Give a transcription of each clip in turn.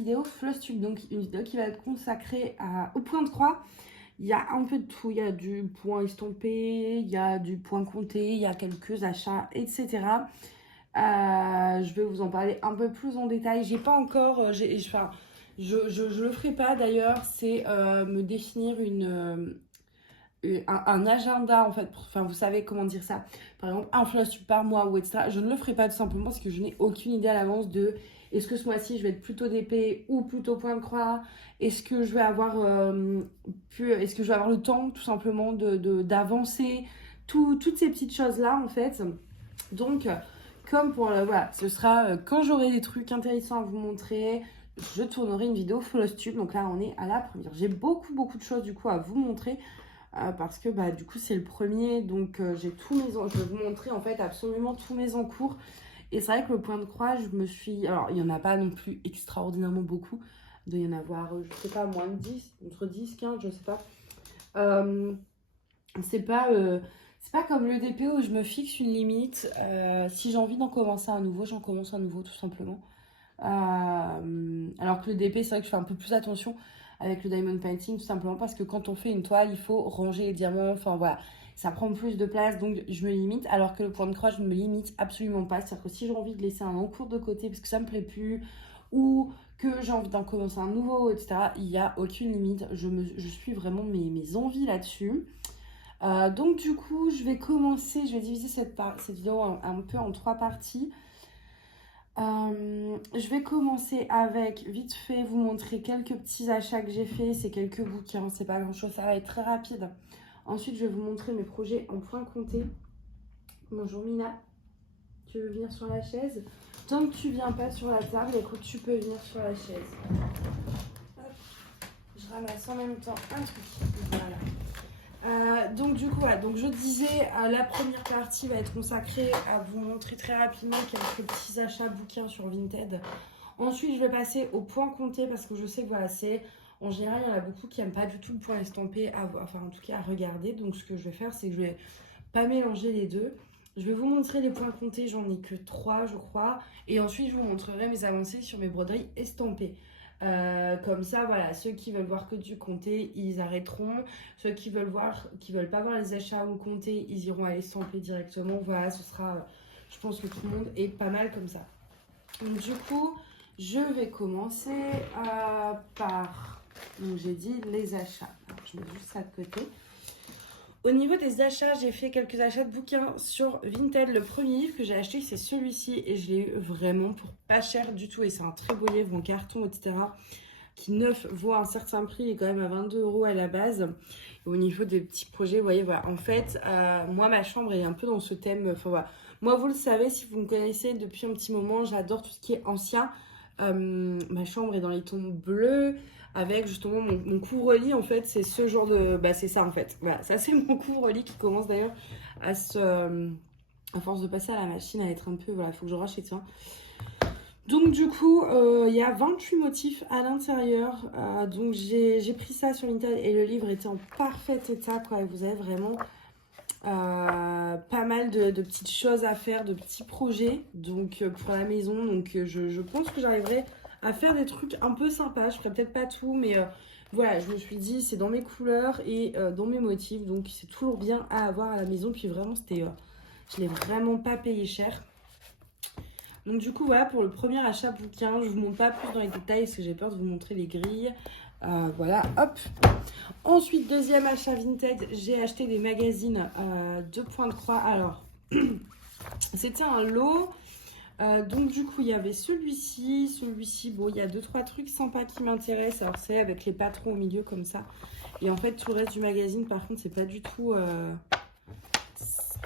vidéo Flosstube, donc une vidéo qui va être consacrée au point de croix. Il y a un peu de tout, il y a du point estampé, il y a du point compté, il y a quelques achats, etc. Je vais vous en parler un peu plus en détail. J'ai pas encore, enfin, je le ferai pas d'ailleurs, c'est me définir un agenda en fait, enfin vous savez comment dire ça, par exemple un Flosstube par mois ou etc. Je ne le ferai pas tout simplement parce que je n'ai aucune idée à l'avance de est-ce que ce mois-ci je vais être plutôt d'épée ou plutôt point de croix, est-ce que je vais avoir est-ce que je vais avoir le temps tout simplement d'avancer, toutes ces petites choses là en fait. Donc comme pour voilà, ce sera quand j'aurai des trucs intéressants à vous montrer, je tournerai une vidéo Flosstube. Donc là on est à la première, j'ai beaucoup de choses du coup à vous montrer. Parce que bah, du coup c'est le premier, donc j'ai tous mes je vais vous montrer en fait absolument tous mes encours. Et c'est vrai que le point de croix, je me suis, alors il n'y en a pas non plus extraordinairement beaucoup, il doit y en avoir je sais pas moins de 10, entre 10 15 je sais pas. C'est pas comme le DP où je me fixe une limite. Si j'ai envie d'en commencer un nouveau, j'en commence un nouveau tout simplement. Alors que le DP, c'est vrai que je fais un peu plus attention avec le diamond painting, tout simplement parce que quand on fait une toile, il faut ranger les diamants, enfin voilà, ça prend plus de place, donc je me limite, alors que le point de croix, je ne me limite absolument pas. C'est-à-dire que si j'ai envie de laisser un encours de côté parce que ça me plaît plus, ou que j'ai envie d'en commencer un nouveau, etc., il n'y a aucune limite. Je suis vraiment mes envies là-dessus. Donc du coup, je vais diviser cette vidéo un peu en 3 parties. Je vais commencer avec, vite fait, vous montrer quelques petits achats que j'ai fait. C'est quelques bouquins, c'est pas grand chose, ça va être très rapide. Ensuite, je vais vous montrer mes projets en point compté. Bonjour Mina, tu veux venir sur la chaise? Tant que tu viens pas sur la table, écoute, tu peux venir sur la chaise. Hop. Je ramasse en même temps un truc. Voilà. Donc du coup, voilà, donc je disais, la première partie va être consacrée à vous montrer très rapidement quelques petits achats bouquins sur Vinted. Ensuite, je vais passer au point compté parce que je sais que voilà, en général, il y en a beaucoup qui n'aiment pas du tout le point estampé, enfin en tout cas à regarder. Donc ce que je vais faire, c'est que je vais pas mélanger les deux. Je vais vous montrer les points comptés, j'en ai que 3 je crois. Et ensuite, je vous montrerai mes avancées sur mes broderies estampées. Comme ça, voilà, ceux qui veulent voir que du compté, ils arrêteront. Ceux qui veulent pas voir les achats ou compter, ils iront à l'estamper directement. Voilà, ce sera, je pense que tout le monde est pas mal comme ça. Donc du coup, je vais commencer par, donc j'ai dit les achats. Alors, je mets juste ça de côté. Au niveau des achats, j'ai fait quelques achats de bouquins sur Vinted. Le premier livre que j'ai acheté, c'est celui-ci. Et je l'ai eu vraiment pour pas cher du tout. Et c'est un très beau livre en carton, etc. Qui neuf vaut un certain prix. Il est quand même à 22 € à la base. Et au niveau des petits projets, vous voyez, voilà. En fait, moi, ma chambre est un peu dans ce thème. Enfin, voilà. Moi, vous le savez, si vous me connaissez depuis un petit moment, j'adore tout ce qui est ancien. Ma chambre est dans les tons bleus. Avec justement mon couvre-lit, en fait, c'est ce genre de... Bah, c'est ça, en fait. Voilà, ça, c'est mon couvre-lit qui commence d'ailleurs à à force de passer à la machine, à être un peu... Voilà, il faut que je rachète ça. Donc, du coup, il y a 28 motifs à l'intérieur. Donc, j'ai pris ça sur Vinted et le livre était en parfait état, quoi. Vous avez vraiment pas mal de petites choses à faire, de petits projets, donc pour la maison. Donc, je pense que j'arriverai à faire des trucs un peu sympas. Je ferai peut-être pas tout, mais voilà, je me suis dit, c'est dans mes couleurs et dans mes motifs. Donc, c'est toujours bien à avoir à la maison. Puis vraiment, je l'ai vraiment pas payé cher. Donc, du coup, voilà, pour le premier achat bouquin, je vous montre pas plus dans les détails parce que j'ai peur de vous montrer les grilles. Voilà, hop. Ensuite, deuxième achat Vinted, j'ai acheté des magazines de point de croix. Alors, c'était un lot. Donc du coup il y avait celui-ci, bon il y a 2-3 trucs sympas qui m'intéressent, alors c'est avec les patrons au milieu comme ça, et en fait tout le reste du magazine par contre c'est pas du tout,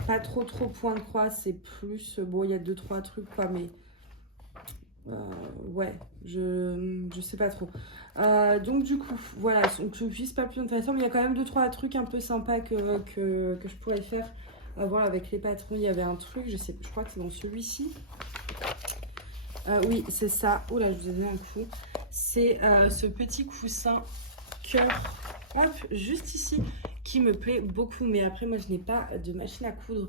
pas trop point de croix, c'est plus, bon il y a 2-3 trucs quoi, mais ouais, je sais pas trop. Donc du coup voilà, donc je suis pas plus intéressant, mais il y a quand même 2-3 trucs un peu sympas que je pourrais faire. Voilà, avec les patrons, il y avait un truc, je crois que c'est dans celui-ci. Oui, c'est ça. Oh là, je vous ai donné un coup. C'est ce petit coussin cœur, hop, juste ici, qui me plaît beaucoup. Mais après, moi, je n'ai pas de machine à coudre.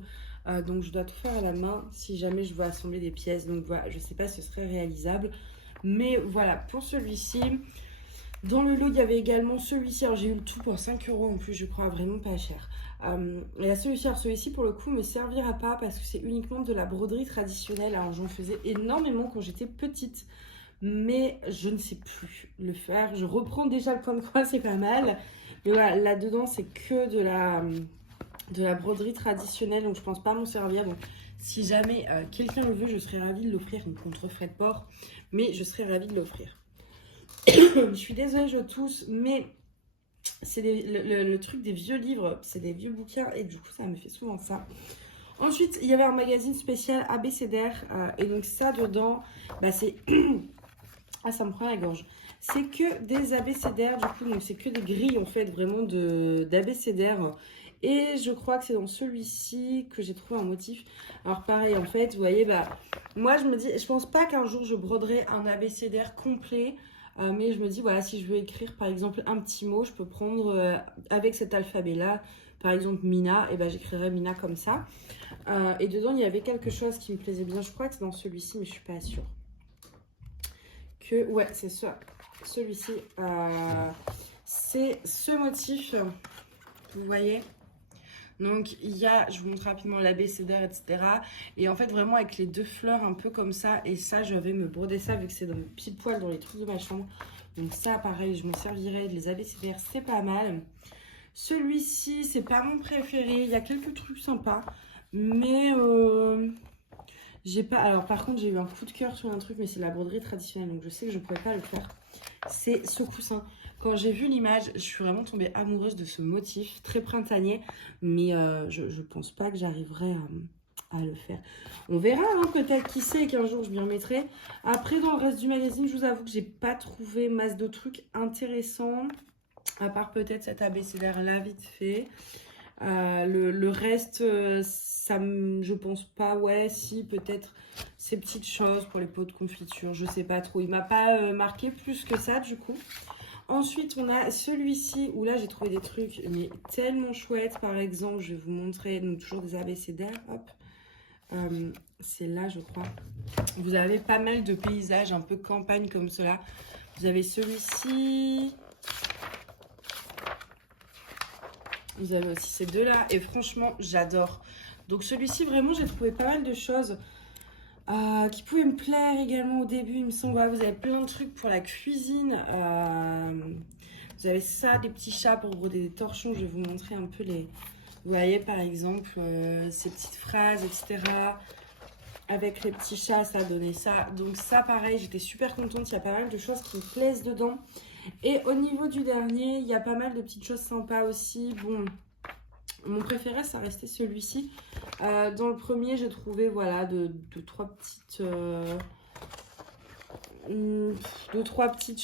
Donc, je dois tout faire à la main si jamais je veux assembler des pièces. Donc, voilà, je sais pas si ce serait réalisable. Mais voilà, pour celui-ci, dans le lot, il y avait également celui-ci. Alors, j'ai eu le tout pour 5 € en plus, je crois, vraiment pas cher. Et là, celui-ci, pour le coup, me servira pas parce que c'est uniquement de la broderie traditionnelle. Alors, j'en faisais énormément quand j'étais petite, mais je ne sais plus le faire. Je reprends déjà le point de croix, c'est pas mal. Mais voilà, là-dedans, c'est que de la broderie traditionnelle, donc je pense pas m'en servir. Donc, si jamais quelqu'un le veut, je serais ravie de l'offrir, donc contre frais de port, mais je serais ravie de l'offrir. Je suis désolée, je tousse, mais c'est le truc des vieux livres, c'est des vieux bouquins, et du coup, ça me fait souvent ça. Ensuite, il y avait un magazine spécial ABCDR, et donc ça, dedans, bah, c'est... ah, ça me prend la gorge. C'est que des ABCDR, du coup, donc c'est que des grilles, en fait, vraiment d'ABCDR. Et je crois que c'est dans celui-ci que j'ai trouvé un motif. Alors pareil, en fait, vous voyez, bah, moi, je me dis, je pense pas qu'un jour, je broderai un ABCDR complet. Mais je me dis, voilà, si je veux écrire, par exemple, un petit mot, je peux prendre avec cet alphabet-là, par exemple, Mina, et ben j'écrirai Mina comme ça. Et dedans, il y avait quelque chose qui me plaisait bien. Je crois que c'est dans celui-ci, mais je suis pas sûre. Ouais, c'est ça. Celui-ci, c'est ce motif, vous voyez. Donc, il y a, je vous montre rapidement l'abécédaire, etc. Et en fait, vraiment avec les deux fleurs un peu comme ça. Et ça, je vais me broder ça vu que c'est dans pile poil dans les trucs de ma chambre. Donc ça, pareil, je me servirai de les abécédaires, c'est pas mal. Celui-ci, c'est pas mon préféré. Il y a quelques trucs sympas. Mais j'ai pas... Alors, par contre, j'ai eu un coup de cœur sur un truc, mais c'est la broderie traditionnelle. Donc, je sais que je pourrais pas le faire. C'est ce coussin. Quand j'ai vu l'image, je suis vraiment tombée amoureuse de ce motif, très printanier, mais je pense pas que j'arriverai à le faire. On verra, hein, peut-être, qui sait, qu'un jour je m'y remettrai. Après, dans le reste du magazine, je vous avoue que j'ai pas trouvé masse de trucs intéressants, à part peut-être cet abécédaire-là, vite fait. Le reste, je pense pas, ouais, si, peut-être ces petites choses pour les pots de confiture, je sais pas trop. Il m'a pas marqué plus que ça, du coup. Ensuite, on a celui-ci où là, j'ai trouvé des trucs mais tellement chouettes. Par exemple, je vais vous montrer, donc toujours des abécédaires, hop. C'est là, je crois. Vous avez pas mal de paysages un peu campagne comme cela. Vous avez celui-ci. Vous avez aussi ces deux-là. Et franchement, j'adore. Donc celui-ci, vraiment, j'ai trouvé pas mal de choses qui pouvaient me plaire également au début. Il me semble, voilà, vous avez plein de trucs pour la cuisine. Vous avez ça, des petits chats pour broder des torchons. Je vais vous montrer un peu les... Vous voyez, par exemple, ces petites phrases, etc. Avec les petits chats, ça donnait ça. Donc ça, pareil, j'étais super contente. Il y a pas mal de choses qui me plaisent dedans. Et au niveau du dernier, il y a pas mal de petites choses sympas aussi. Bon, mon préféré, ça restait celui-ci. Dans le premier, j'ai trouvé, voilà, deux, trois petites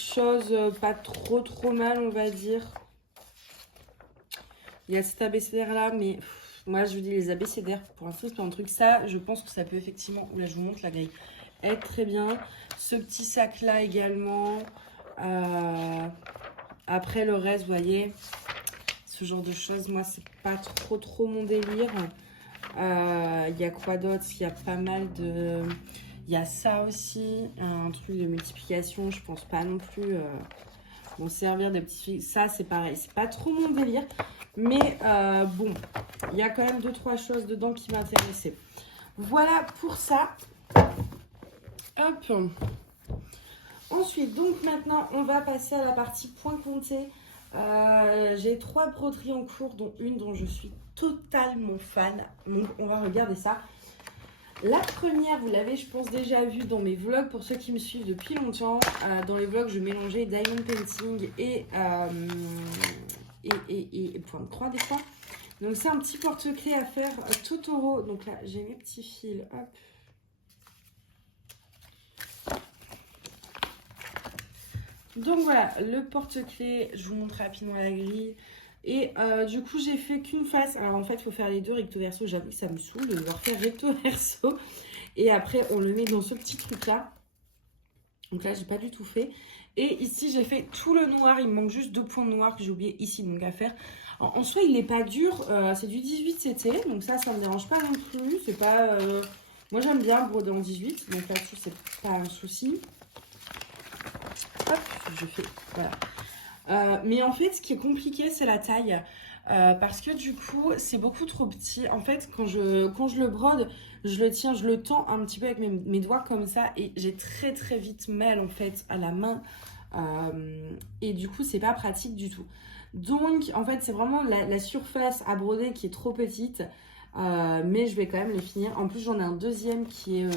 choses pas trop mal, on va dire. Il y a cet abécédaire-là, mais moi, je vous dis, les abécédaires, pour l'instant, c'est pas un truc. Ça, je pense que ça peut effectivement, là, je vous montre la grille, être très bien. Ce petit sac-là également. Après, le reste, vous voyez, ce genre de choses, moi, c'est pas trop mon délire. Il y a quoi d'autre? Il y a pas mal de... Il y a ça aussi, un truc de multiplication, je pense pas non plus m'en servir des petits fils. Ça, c'est pareil, c'est pas trop mon délire. Mais bon, il y a quand même 2-3 choses dedans qui m'intéressaient. Voilà pour ça. Hop. Ensuite, donc maintenant, on va passer à la partie point compté. J'ai 3 broderies en cours, dont une dont je suis totalement fan. Donc, on va regarder ça. La première, vous l'avez, je pense, déjà vue dans mes vlogs. Pour ceux qui me suivent depuis longtemps, dans les vlogs, je mélangeais diamond painting et point de croix des fois. Donc, c'est un petit porte-clés à faire Totoro. Donc là, j'ai mes petits fils. Hop. Donc voilà, le porte-clés, je vous montre rapidement la grille. Et du coup, j'ai fait qu'une face. Alors en fait, il faut faire les deux recto verso. J'avoue que ça me saoule de devoir faire recto verso. Et après, on le met dans ce petit truc-là. Donc là, j'ai pas du tout fait. Et ici, j'ai fait tout le noir. Il me manque juste 2 points de noir que j'ai oublié ici donc à faire. En soi, il n'est pas dur. C'est du 18 CT. Donc ça me dérange pas non plus. C'est pas... Moi, j'aime bien broder en 18. Donc là-dessus, c'est pas un souci. hop, je fais, voilà. Mais en fait, ce qui est compliqué, c'est la taille. Parce que du coup, c'est beaucoup trop petit. En fait, quand je le brode, je le tiens, je le tends un petit peu avec mes doigts comme ça. Et j'ai très très vite mal en fait à la main. Et du coup, c'est pas pratique du tout. Donc, en fait, c'est vraiment la surface à broder qui est trop petite. Mais je vais quand même le finir. En plus, j'en ai un deuxième qui est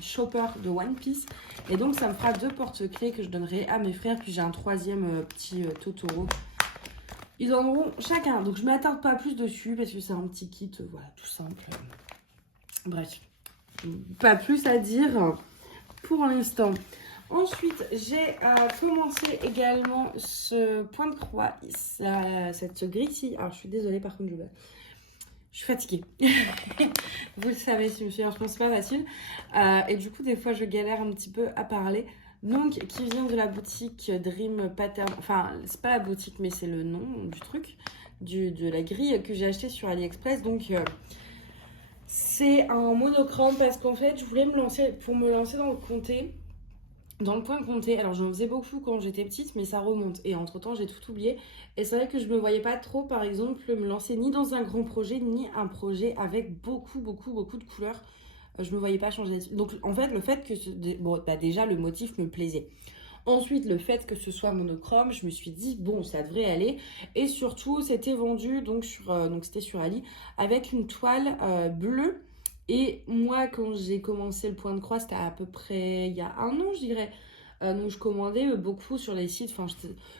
Chopper de One Piece. Et donc, ça me fera 2 porte-clés que je donnerai à mes frères. Puis j'ai un troisième petit Totoro. Ils en auront chacun. Donc, je ne m'attarde pas plus dessus parce que c'est un petit kit, voilà, tout simple. Bref, pas plus à dire pour l'instant. Ensuite, j'ai commencé également ce point de croix, cette grille-ci. Alors, je suis désolée, par contre, je suis fatiguée. Vous le savez, si je me suis dit, je pense que c'est pas facile. Et du coup, des fois, je galère un petit peu à parler. Donc, qui vient de la boutique Dream Pattern. Enfin, c'est pas la boutique, mais c'est le nom du truc, de la grille que j'ai acheté sur AliExpress. Donc, c'est un monochrome parce qu'en fait, je voulais me lancer dans le comté. Dans le point de comté, alors j'en faisais beaucoup quand j'étais petite, mais ça remonte. Et entre-temps, j'ai tout oublié. Et c'est vrai que je me voyais pas trop, par exemple, me lancer ni dans un grand projet, ni un projet avec beaucoup de couleurs. Je me voyais pas changer. Donc, en fait, le fait que... Bon, bah déjà, le motif me plaisait. Ensuite, le fait que ce soit monochrome, je me suis dit, bon, ça devrait aller. Et surtout, c'était vendu, donc c'était sur Ali, avec une toile bleue. Et moi, quand j'ai commencé le point de croix, c'était à peu près il y a 1 an, je dirais. Donc, je commandais beaucoup sur les sites. Enfin,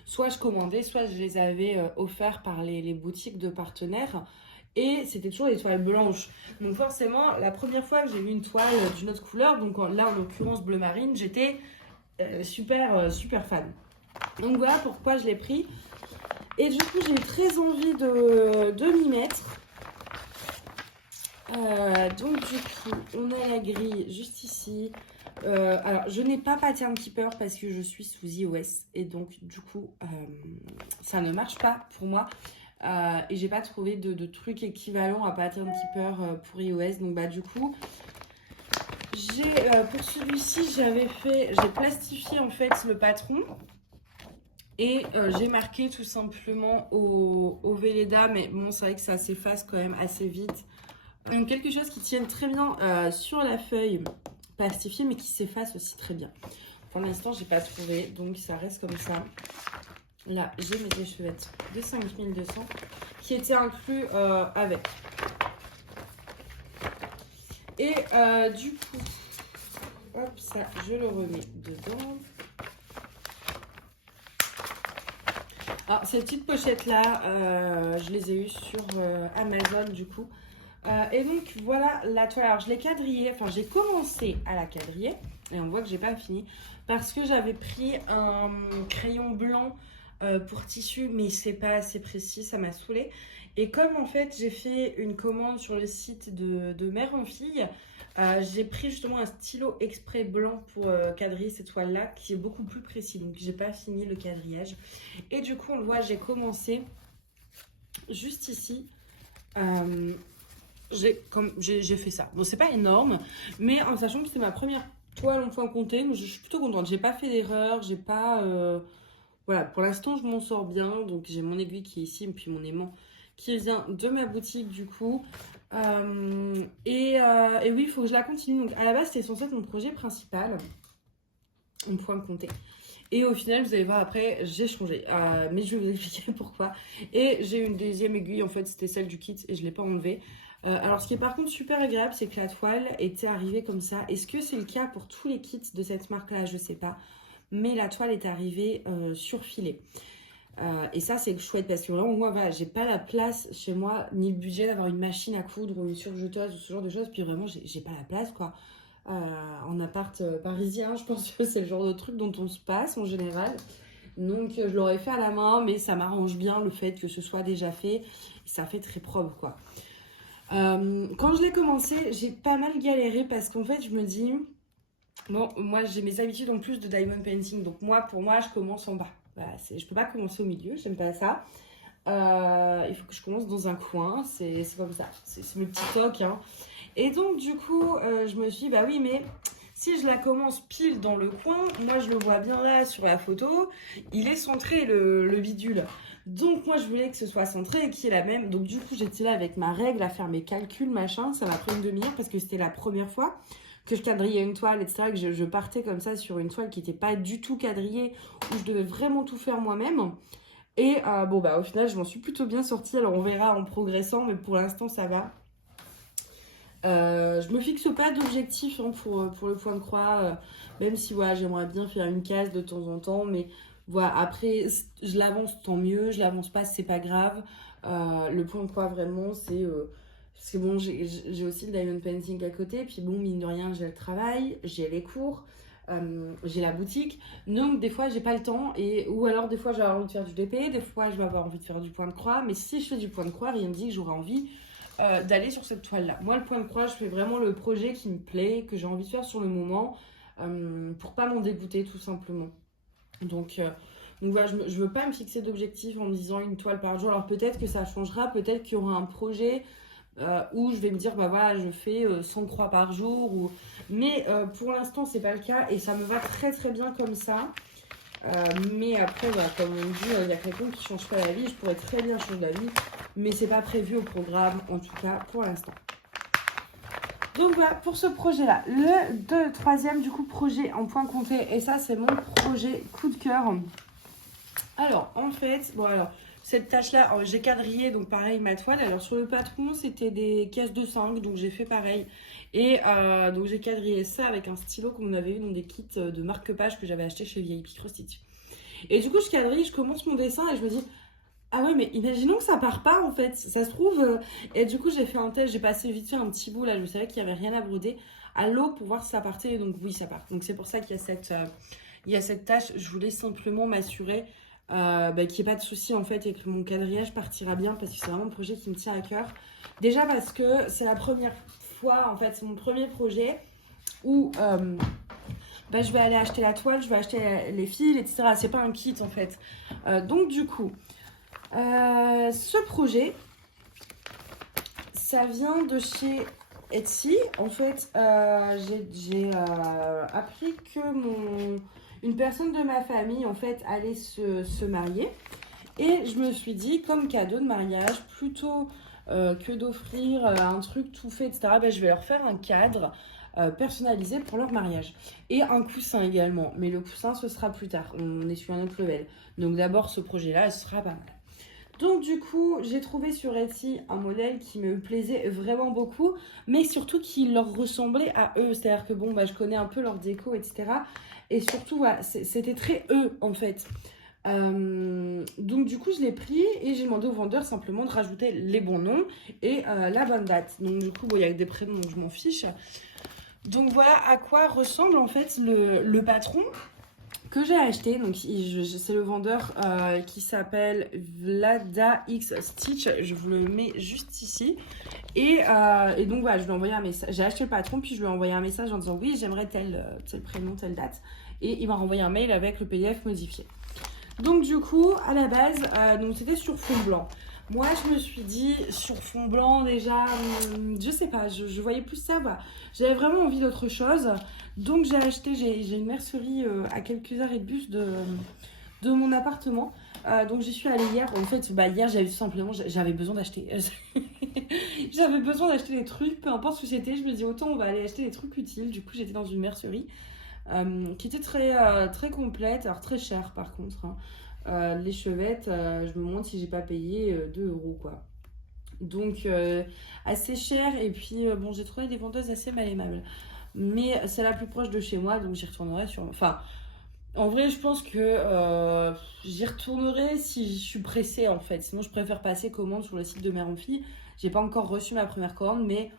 soit je commandais, soit je les avais offerts par les boutiques de partenaires. Et c'était toujours des toiles blanches. Donc, forcément, la première fois que j'ai vu une toile d'une autre couleur, donc là, en l'occurrence, bleu marine, j'étais super fan. Donc, voilà pourquoi je l'ai pris. Et du coup, j'ai eu très envie de m'y mettre. Donc du coup, on a la grille juste ici. Alors, je n'ai pas Pattern Keeper parce que je suis sous iOS. Et donc, du coup, ça ne marche pas pour moi. Et j'ai pas trouvé de truc équivalent à Pattern Keeper pour iOS. Donc, bah, du coup, pour celui-ci, j'ai plastifié en fait le patron. Et j'ai marqué tout simplement au Velleda. Mais bon, c'est vrai que ça s'efface quand même assez vite. Donc quelque chose qui tienne très bien sur la feuille plastifiée mais qui s'efface aussi très bien. Pour l'instant, j'ai pas trouvé, donc ça reste comme ça. Là, j'ai mes échevettes de 5200 qui étaient inclus avec. Et du coup, hop, ça, je le remets dedans. Alors, ces petites pochettes-là, je les ai eues sur Amazon du coup. Et donc voilà la toile. Alors je l'ai quadrillée, enfin j'ai commencé à la quadriller et on voit que j'ai pas fini parce que j'avais pris un crayon blanc pour tissu, mais c'est pas assez précis, ça m'a saoulée. Et comme en fait j'ai fait une commande sur le site de mère en fille, j'ai pris justement un stylo exprès blanc pour quadriller cette toile là qui est beaucoup plus précis, donc j'ai pas fini le quadrillage. Et du coup on le voit, j'ai commencé juste ici. J'ai fait ça. Bon, c'est pas énorme, mais en sachant que c'était ma première toile en point compté, je suis plutôt contente. J'ai pas fait d'erreur, j'ai pas... Voilà, pour l'instant, je m'en sors bien. Donc, j'ai mon aiguille qui est ici, et puis mon aimant qui vient de ma boutique, du coup. Et oui, il faut que je la continue. Donc, à la base, c'était censé être mon projet principal, en point compté. Et au final, vous allez voir après, j'ai changé. Mais je vais vous expliquer pourquoi. Et j'ai une deuxième aiguille, en fait, c'était celle du kit et je ne l'ai pas enlevée. Alors, ce qui est par contre super agréable, c'est que la toile était arrivée comme ça. Est-ce que c'est le cas pour tous les kits de cette marque-là? Je ne sais pas. Mais la toile est arrivée surfilée. Et ça, c'est chouette parce que vraiment, moi, voilà, j'ai pas la place chez moi, ni le budget d'avoir une machine à coudre ou une surjeteuse ou ce genre de choses. Puis vraiment, j'ai pas la place, quoi. En appart parisien, je pense que c'est le genre de truc dont on se passe en général. Donc, je l'aurais fait à la main, mais ça m'arrange bien le fait que ce soit déjà fait. Ça fait très propre, quoi. Quand je l'ai commencé, j'ai pas mal galéré parce qu'en fait, je me dis... Bon, moi, j'ai mes habitudes en plus de diamond painting. Donc, pour moi, je commence en bas. Voilà, je peux pas commencer au milieu, j'aime pas ça. Il faut que je commence dans un coin, c'est comme ça. C'est le petit toc, hein. Et donc, du coup, je me suis dit, bah oui, mais Si je la commence pile dans le coin, moi je le vois bien là sur la photo, il est centré le bidule. Donc moi je voulais que ce soit centré et qu'il y ait la même. Donc du coup j'étais là avec ma règle à faire mes calculs, machin. Ça m'a pris une demi-heure parce que c'était la première fois que je quadrillais une toile, etc. Que je partais comme ça sur une toile qui n'était pas du tout quadrillée, où je devais vraiment tout faire moi-même. Et bon bah au final je m'en suis plutôt bien sortie. Alors on verra en progressant, mais pour l'instant ça va. Je me fixe pas d'objectif hein, pour le point de croix, même si voilà, j'aimerais bien faire une case de temps en temps, mais voilà, après je l'avance tant mieux, je l'avance pas c'est pas grave. Le point de croix vraiment c'est bon, j'ai aussi le diamond painting à côté, puis bon mine de rien j'ai le travail, j'ai les cours, j'ai la boutique, donc des fois j'ai pas le temps, ou alors des fois j'ai envie de faire du DP, des fois je vais avoir envie de faire du point de croix, mais si je fais du point de croix, rien ne dit que j'aurai envie d'aller sur cette toile là. Moi le point de croix je fais vraiment le projet qui me plaît, que j'ai envie de faire sur le moment, pour pas m'en dégoûter tout simplement. Donc voilà, je veux pas me fixer d'objectif en me disant une toile par jour. Alors peut-être que ça changera, peut-être qu'il y aura un projet où je vais me dire bah voilà je fais 100 croix par jour, mais pour l'instant c'est pas le cas et ça me va très très bien comme ça. Mais après, voilà, comme on dit, il y a quelqu'un qui change pas la vie. Je pourrais très bien changer la vie, mais c'est pas prévu au programme, en tout cas pour l'instant. Donc voilà pour ce projet-là. Le troisième du coup projet en point compté, et ça c'est mon projet coup de cœur. Alors en fait, bon alors cette tâche-là, j'ai quadrillé donc pareil ma toile. Alors sur le patron c'était des caisses de 5, donc j'ai fait pareil. Et donc j'ai quadrillé ça avec un stylo qu'on avait eu dans des kits de marque-page que j'avais acheté chez VIP Cross Stitch. Et du coup je quadrille, je commence mon dessin et je me dis ah ouais mais imaginons que ça part pas en fait, ça se trouve. Et du coup j'ai fait un test, j'ai passé vite fait un petit bout là, je savais qu'il n'y avait rien à broder à l'eau pour voir si ça partait. Et donc oui ça part. Donc c'est pour ça qu'il y a cette tâche. Je voulais simplement m'assurer qu'il n'y ait pas de souci en fait et que mon quadrillage partira bien parce que c'est vraiment un projet qui me tient à cœur. Déjà parce que c'est la première fois, en fait c'est mon premier projet où je vais aller acheter la toile, je vais acheter les fils, etc. C'est pas un kit en fait. Donc du coup, ce projet, ça vient de chez Etsy. En fait, j'ai appris que une personne de ma famille en fait allait se marier et je me suis dit comme cadeau de mariage plutôt que d'offrir un truc tout fait etc. Je vais leur faire un cadre personnalisé pour leur mariage et un coussin également, mais le coussin ce sera plus tard, on est sur un autre level. Donc d'abord ce projet là ce sera pas mal. Donc du coup, j'ai trouvé sur Etsy un modèle qui me plaisait vraiment beaucoup, mais surtout qui leur ressemblait à eux. C'est-à-dire que bon, je connais un peu leur déco, etc. Et surtout, voilà, c'était très eux en fait. Donc du coup, je l'ai pris et j'ai demandé au vendeur simplement de rajouter les bons noms et la bonne date. Donc du coup, il y a des prénoms, donc je m'en fiche. Donc voilà à quoi ressemble en fait le patron que j'ai acheté. Donc c'est le vendeur qui s'appelle Vlada X Stitch. Je vous le mets juste ici. Et donc voilà, je lui ai envoyé un message. J'ai acheté le patron, puis je lui ai envoyé un message en disant oui, j'aimerais tel prénom, telle date. Et il m'a renvoyé un mail avec le PDF modifié. Donc du coup, à la base, donc c'était sur fond blanc. Moi, je me suis dit, sur fond blanc, déjà, je sais pas, je voyais plus ça, j'avais vraiment envie d'autre chose. Donc, j'ai une mercerie à quelques arrêts de bus de mon appartement. Donc, j'y suis allée hier. En fait, hier, j'avais besoin d'acheter. J'avais besoin d'acheter des trucs, peu importe ce que c'était. Je me dis, autant on va aller acheter des trucs utiles. Du coup, j'étais dans une mercerie qui était très complète, alors très chère par contre. Les chevettes, je me demande si j'ai pas payé 2 € quoi. Donc assez cher et puis bon j'ai trouvé des vendeuses assez mal aimables. Mais c'est la plus proche de chez moi donc j'y retournerai sur... Enfin en vrai je pense que j'y retournerai si je suis pressée en fait. Sinon je préfère passer commande sur le site de Mère en Fille. J'ai pas encore reçu ma première commande mais...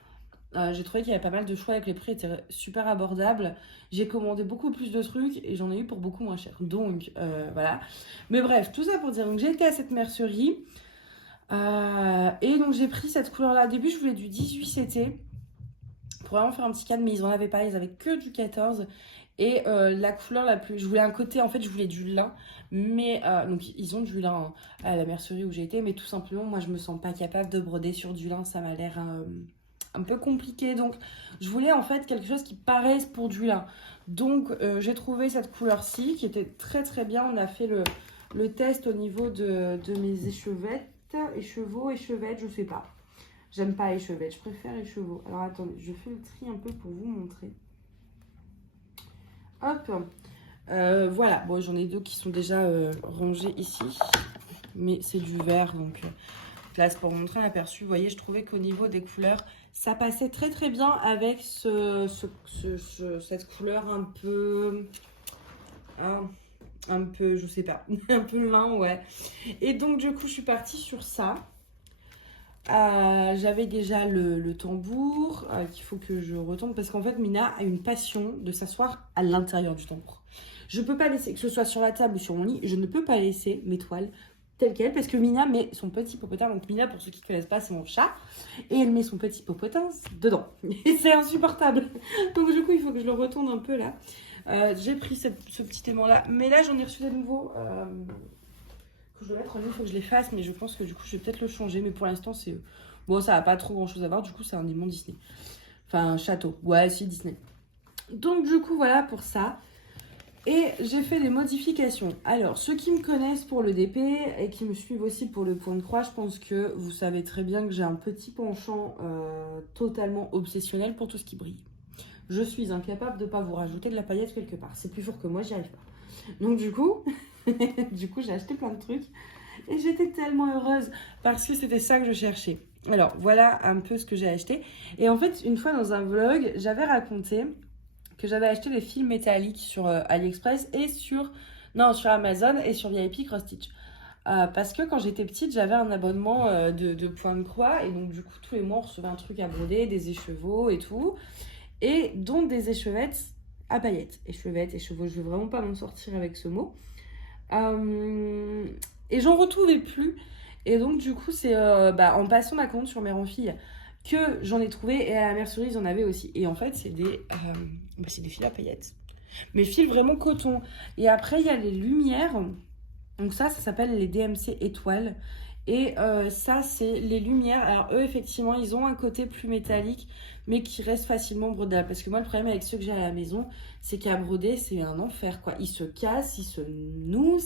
j'ai trouvé qu'il y avait pas mal de choix et que les prix étaient super abordables. J'ai commandé beaucoup plus de trucs et j'en ai eu pour beaucoup moins cher. Donc voilà. Mais bref, tout ça pour dire. Donc j'ai été à cette mercerie et donc j'ai pris cette couleur-là. Au début, je voulais du 18 CT pour vraiment faire un petit cadre, mais ils en avaient pas. Ils avaient que du 14. Et la couleur la plus... Je voulais un côté, en fait, je voulais du lin. Mais donc ils ont du lin à la mercerie où j'ai été. Mais tout simplement, moi, je me sens pas capable de broder sur du lin. Ça m'a l'air... un peu compliqué. Donc, je voulais en fait quelque chose qui paraisse pour du lin. Donc, j'ai trouvé cette couleur-ci qui était très très bien. On a fait le test au niveau de mes échevettes, échevettes, je sais pas. J'aime pas échevettes, je préfère écheveaux. Alors, attendez, je fais le tri un peu pour vous montrer. Hop, voilà. Bon, j'en ai deux qui sont déjà rangés ici. Mais c'est du vert, donc là, c'est pour vous montrer un aperçu. Vous voyez, je trouvais qu'au niveau des couleurs, ça passait très très bien avec cette couleur un peu, je sais pas, un peu lin, ouais. Et donc, du coup, je suis partie sur ça. J'avais déjà le tambour qu'il faut que je retombe parce qu'en fait, Mina a une passion de s'asseoir à l'intérieur du tambour. Je peux pas laisser, que ce soit sur la table ou sur mon lit, je ne peux pas laisser mes toiles telle qu'elle, parce que Mina met son petit popotin. Donc Mina, pour ceux qui ne connaissent pas, c'est mon chat, et elle met son petit popotin dedans. Et c'est insupportable. Donc du coup, il faut que je le retourne un peu là. J'ai pris ce petit aimant là, mais là j'en ai reçu des nouveaux que je dois mettre en ligne, il faut que je les fasse, mais je pense que du coup je vais peut-être le changer. Mais pour l'instant, c'est bon, ça n'a pas trop grand chose à voir. Du coup, c'est un aimant Disney, enfin un château, ouais, si, Disney. Donc du coup, voilà pour ça. Et j'ai fait des modifications. Alors, ceux qui me connaissent pour le DP et qui me suivent aussi pour le point de croix, je pense que vous savez très bien que j'ai un petit penchant totalement obsessionnel pour tout ce qui brille. Je suis incapable de ne pas vous rajouter de la paillette quelque part. C'est plus fort que moi, j'y arrive pas. Donc du coup, j'ai acheté plein de trucs. Et j'étais tellement heureuse parce que c'était ça que je cherchais. Alors, voilà un peu ce que j'ai acheté. Et en fait, une fois dans un vlog, j'avais raconté que j'avais acheté des fils métalliques sur AliExpress et sur Amazon et sur VIP Cross Stitch. Parce que quand j'étais petite, j'avais un abonnement de Point de Croix et donc du coup tous les mois on recevait un truc à broder, des écheveaux et tout, et dont des échevettes à paillettes. Échevettes, écheveaux, je vais vraiment pas m'en sortir avec ce mot. Et j'en retrouvais plus. Et donc du coup c'est en passant ma commande sur Mère Fille que j'en ai trouvé, et à la mercerie ils en avaient aussi. Et en fait c'est des fils à paillettes, mais fils vraiment coton. Et après il y a les lumières, donc ça s'appelle les DMC étoiles. Et ça c'est les lumières. Alors eux effectivement ils ont un côté plus métallique mais qui reste facilement brodable, parce que moi le problème avec ceux que j'ai à la maison, c'est qu'à broder c'est un enfer quoi. Ils se cassent, ils se nouent,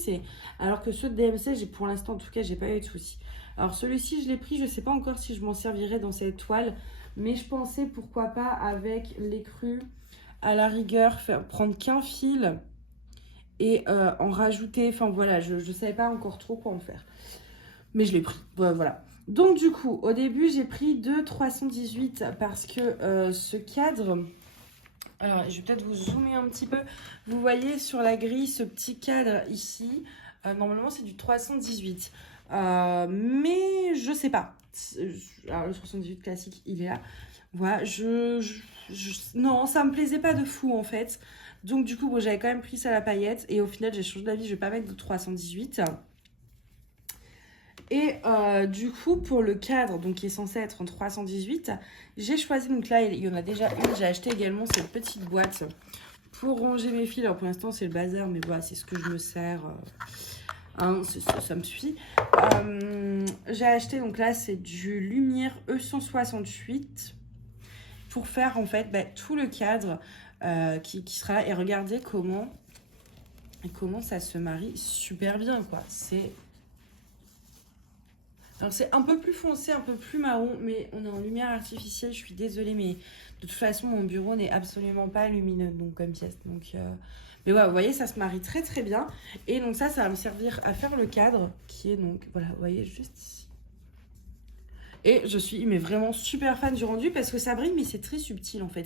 alors que ceux de DMC, pour l'instant en tout cas, j'ai pas eu de soucis. Alors celui-ci je l'ai pris, je sais pas encore si je m'en servirai dans cette toile, mais je pensais pourquoi pas avec l'écru à la rigueur prendre qu'un fil et en rajouter, enfin voilà, je savais pas encore trop quoi en faire, mais je l'ai pris, voilà. Donc du coup au début j'ai pris 318 parce que ce cadre, alors je vais peut-être vous zoomer un petit peu, vous voyez sur la grille ce petit cadre ici, normalement c'est du 318, mais je sais pas. Alors le 78 classique il est là, voilà. Non, ça me plaisait pas de fou en fait, donc du coup bon, j'avais quand même pris ça à la paillette et au final j'ai changé d'avis, je vais pas mettre de 318. Et du coup pour le cadre, donc qui est censé être en 318, j'ai choisi, donc là il y en a déjà une, j'ai acheté également cette petite boîte pour ranger mes fils. Alors pour l'instant c'est le bazar, mais voilà, c'est ce que je me sers, ça me suffit. J'ai acheté, donc là c'est du Lumière E168 pour faire en fait tout le cadre qui sera là. Et regardez comment ça se marie super bien quoi. Alors c'est un peu plus foncé, un peu plus marron, mais on est en lumière artificielle, je suis désolée, mais de toute façon mon bureau n'est absolument pas lumineux donc comme pièce. Donc, mais ouais, vous voyez, ça se marie très très bien. Et donc ça va me servir à faire le cadre qui est donc, voilà, vous voyez, juste ici. Et je suis mais vraiment super fan du rendu parce que ça brille, mais c'est très subtil en fait,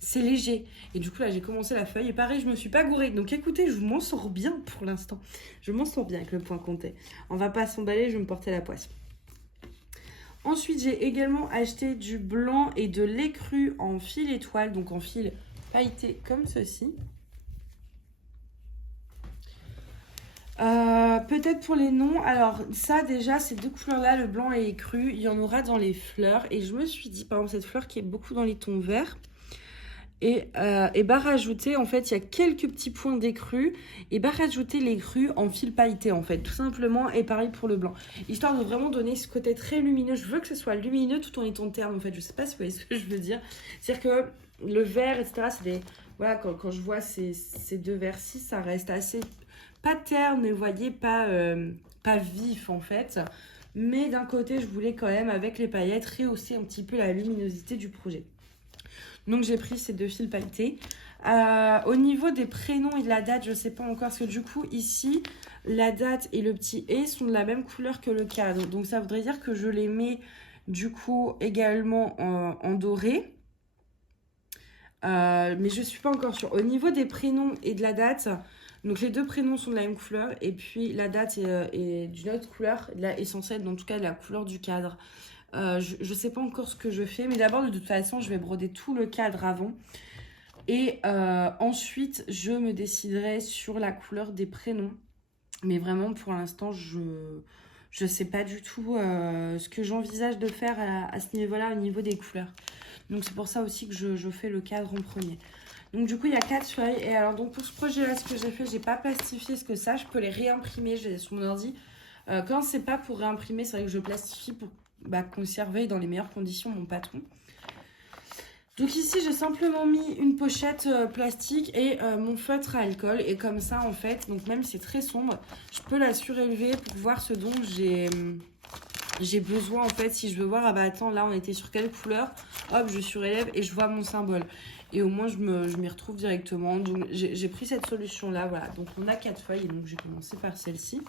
c'est léger. Et du coup là j'ai commencé la feuille et pareil, je me suis pas gourée. Donc écoutez, je m'en sors bien pour l'instant. Je m'en sors bien avec le point compté. On va pas s'emballer, je vais me porter la poisse. Ensuite j'ai également acheté du blanc et de l'écru en fil étoile, donc en fil pailleté comme ceci. Peut-être pour les noms. Alors ça déjà, ces deux couleurs là, le blanc et l'écru, il y en aura dans les fleurs. Et je me suis dit, par exemple cette fleur qui est beaucoup dans les tons verts, Et bah rajouter, en fait, il y a quelques petits points d'écru. Et bah rajouter les crus en fil pailleté, en fait, tout simplement. Et pareil pour le blanc. Histoire de vraiment donner ce côté très lumineux. Je veux que ce soit lumineux tout en étant terne, en fait. Je sais pas si vous voyez ce que je veux dire. C'est-à-dire que le vert, etc., c'est des... Voilà, quand je vois ces deux verts-ci, ça reste assez... Pas terne, mais vous voyez, pas vif, en fait. Mais d'un côté, je voulais quand même, avec les paillettes, rehausser un petit peu la luminosité du projet. Donc j'ai pris ces deux fils pailletés. Au niveau des prénoms et de la date, je ne sais pas encore. Parce que du coup, ici, la date et le petit « et » sont de la même couleur que le cadre. Donc ça voudrait dire que je les mets du coup également en doré. Mais je ne suis pas encore sûre. Au niveau des prénoms et de la date, donc les deux prénoms sont de la même couleur. Et puis la date est d'une autre couleur. Là, est censée être en tout cas la couleur du cadre. Je ne sais pas encore ce que je fais, mais d'abord de toute façon je vais broder tout le cadre avant et ensuite je me déciderai sur la couleur des prénoms, mais vraiment pour l'instant je sais pas du tout ce que j'envisage de faire à ce niveau-là au niveau des couleurs, donc c'est pour ça aussi que je fais le cadre en premier. Donc du coup il y a 4 feuilles et alors donc pour ce projet là, ce que j'ai fait, j'ai pas plastifié ce que ça, je peux les réimprimer, j'ai sur mon ordi. Quand c'est pas pour réimprimer, c'est vrai que je plastifie pour conserver dans les meilleures conditions mon patron. Donc ici j'ai simplement mis une pochette plastique et mon feutre à alcool, et comme ça en fait, donc même si c'est très sombre, je peux la surélever pour voir ce dont j'ai besoin en fait. Si je veux voir, ah bah attends, là on était sur quelle couleur, hop je surélève et je vois mon symbole, et au moins je m'y retrouve directement. Donc j'ai pris cette solution là, voilà. Donc on a 4 feuilles et donc j'ai commencé par celle-ci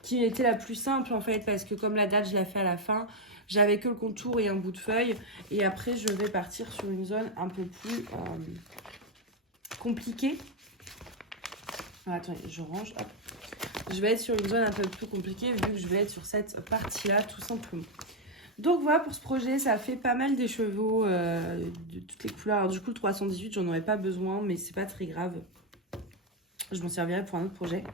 qui était la plus simple en fait, parce que comme la date je la fais à la fin, j'avais que le contour et un bout de feuille, et après je vais partir sur une zone un peu plus compliquée. Ah, attendez, je range, hop. Je vais être sur une zone un peu plus compliquée vu que je vais être sur cette partie là tout simplement. Donc voilà pour ce projet, ça fait pas mal d'écheveaux de toutes les couleurs. Alors du coup le 318 j'en aurais pas besoin, mais c'est pas très grave, je m'en servirai pour un autre projet.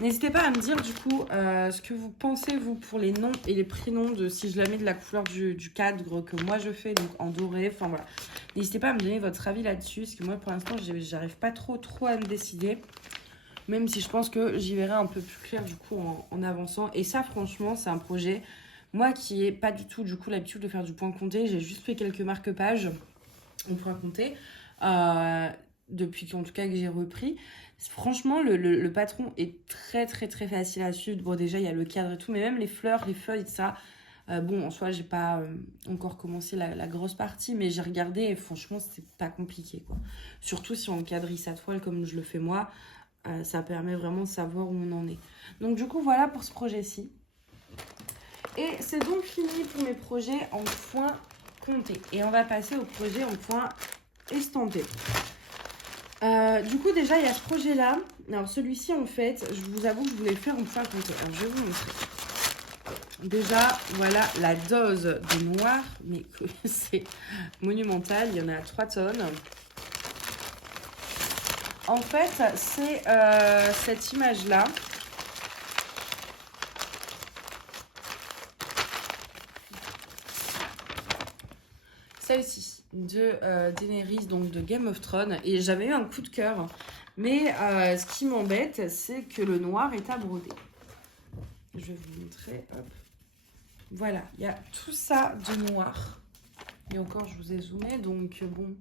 N'hésitez pas à me dire du coup ce que vous pensez vous pour les noms et les prénoms, de si je la mets de la couleur du cadre que moi je fais, donc en doré, enfin voilà. N'hésitez pas à me donner votre avis là-dessus, parce que moi pour l'instant j'arrive pas trop à me décider. Même si je pense que j'y verrai un peu plus clair du coup en avançant. Et ça franchement c'est un projet, moi qui n'ai pas du tout du coup l'habitude de faire du point compté, j'ai juste fait quelques marque-pages en point compté. Depuis qu'en tout cas que j'ai repris. Franchement, le patron est très facile à suivre. Bon, déjà, il y a le cadre et tout, mais même les fleurs, les feuilles, ça. Bon, en soi, j'ai pas encore commencé la grosse partie, mais j'ai regardé et franchement, c'est pas compliqué, quoi. Surtout si on quadrille sa toile comme je le fais moi, ça permet vraiment de savoir où on en est. Donc, du coup, voilà pour ce projet-ci. Et c'est donc fini pour mes projets en point compté. Et on va passer au projet en point estampé. Du coup déjà il y a ce projet là. Alors celui-ci en fait, je vous avoue que je voulais le faire en point compté. Alors je vais vous montrer. Déjà voilà la dose de noir, mais c'est monumental, il y en a 3 tonnes. En fait c'est cette image là. Celle-ci de Daenerys, donc de Game of Thrones, et j'avais eu un coup de cœur, mais ce qui m'embête c'est que le noir est à broder. Je vais vous montrer, hop. Voilà, il y a tout ça de noir, et encore je vous ai zoomé, donc bon,